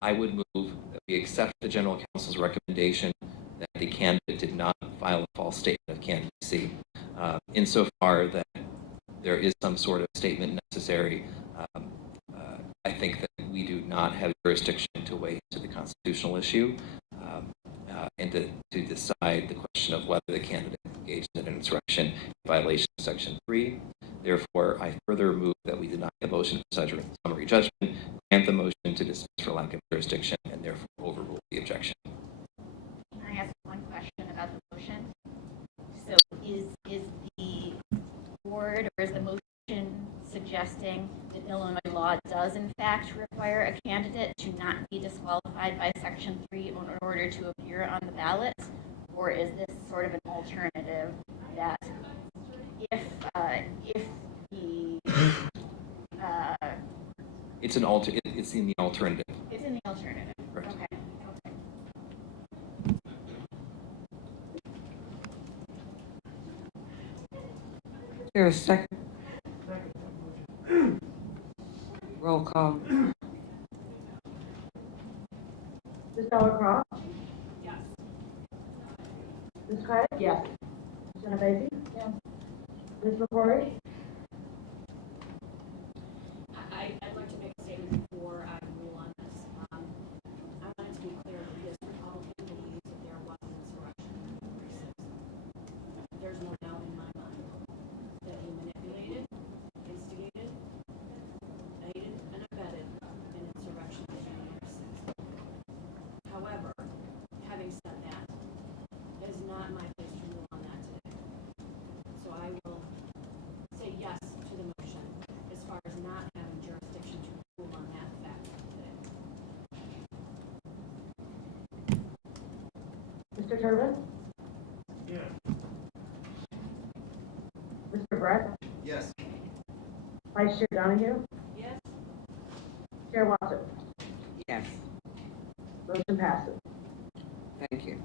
I would move that we accept the General Counsel's recommendation that the candidate did not file a false statement of candidacy, insofar that there is some sort of statement necessary. I think that we do not have jurisdiction to weigh into the constitutional issue and to decide the question of whether the candidate engaged in an insurrection in violation of Section 3. Therefore, I further move that we deny the motion for summary judgment, grant the motion to dismiss for lack of jurisdiction, and therefore overrule the objection. Can I ask one question about the motion? So is the board or is the motion suggesting that Illinois law does in fact require a candidate to not be disqualified by Section 3 in order to appear on the ballot? Or is this sort of an alternative that if the it's in the alternative. It's in the alternative. Correct. Okay. There's a second. Roll call. Ms. Delacroix? Yes. Ms. Craig? Yes. Ms. Genovese? Yes. Ms. McCrory? I'd like to make a statement before I rule on this. I want it to be clear that this Republican believes that there was an insurrection on January 6th. There's no doubt in my mind that he manipulated, instigated, aided, and abetted an insurrection on January 6th. However, having said that, it is not my place to rule on that today. So I will say yes to the motion as far as not having jurisdiction to rule on that fact today. Mr. Turbin? Yeah. Mr. Brett? Yes. Vice Chair Donahue? Yes. Chair Watson? Yes, Motion passes. thank you.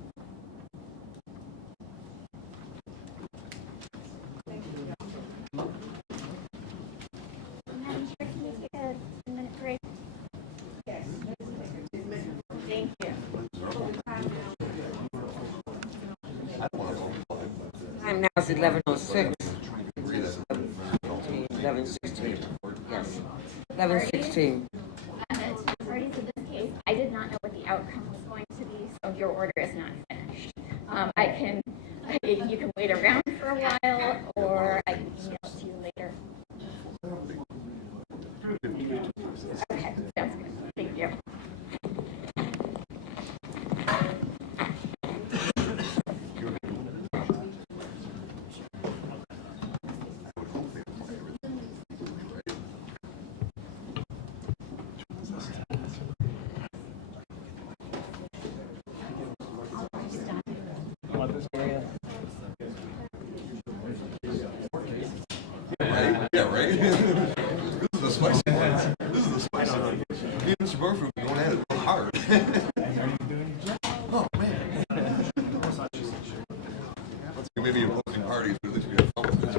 Madam Chair, can we take a 10-minute break? Yes. Thank you. Time now is 11:06. 11:16, yes. 11:16. To the parties of this case, I did not know what the outcome was going to be, so your order is not finished. You can wait around for a while, or I can email it to you later. Okay, sounds good. Thank you. Yeah, right? This is the spicy one. This is the spicy one. Me and Mr. Murphy have been going at it real hard. Oh, man. Let's see, maybe opposing parties, but at least we have fun with this.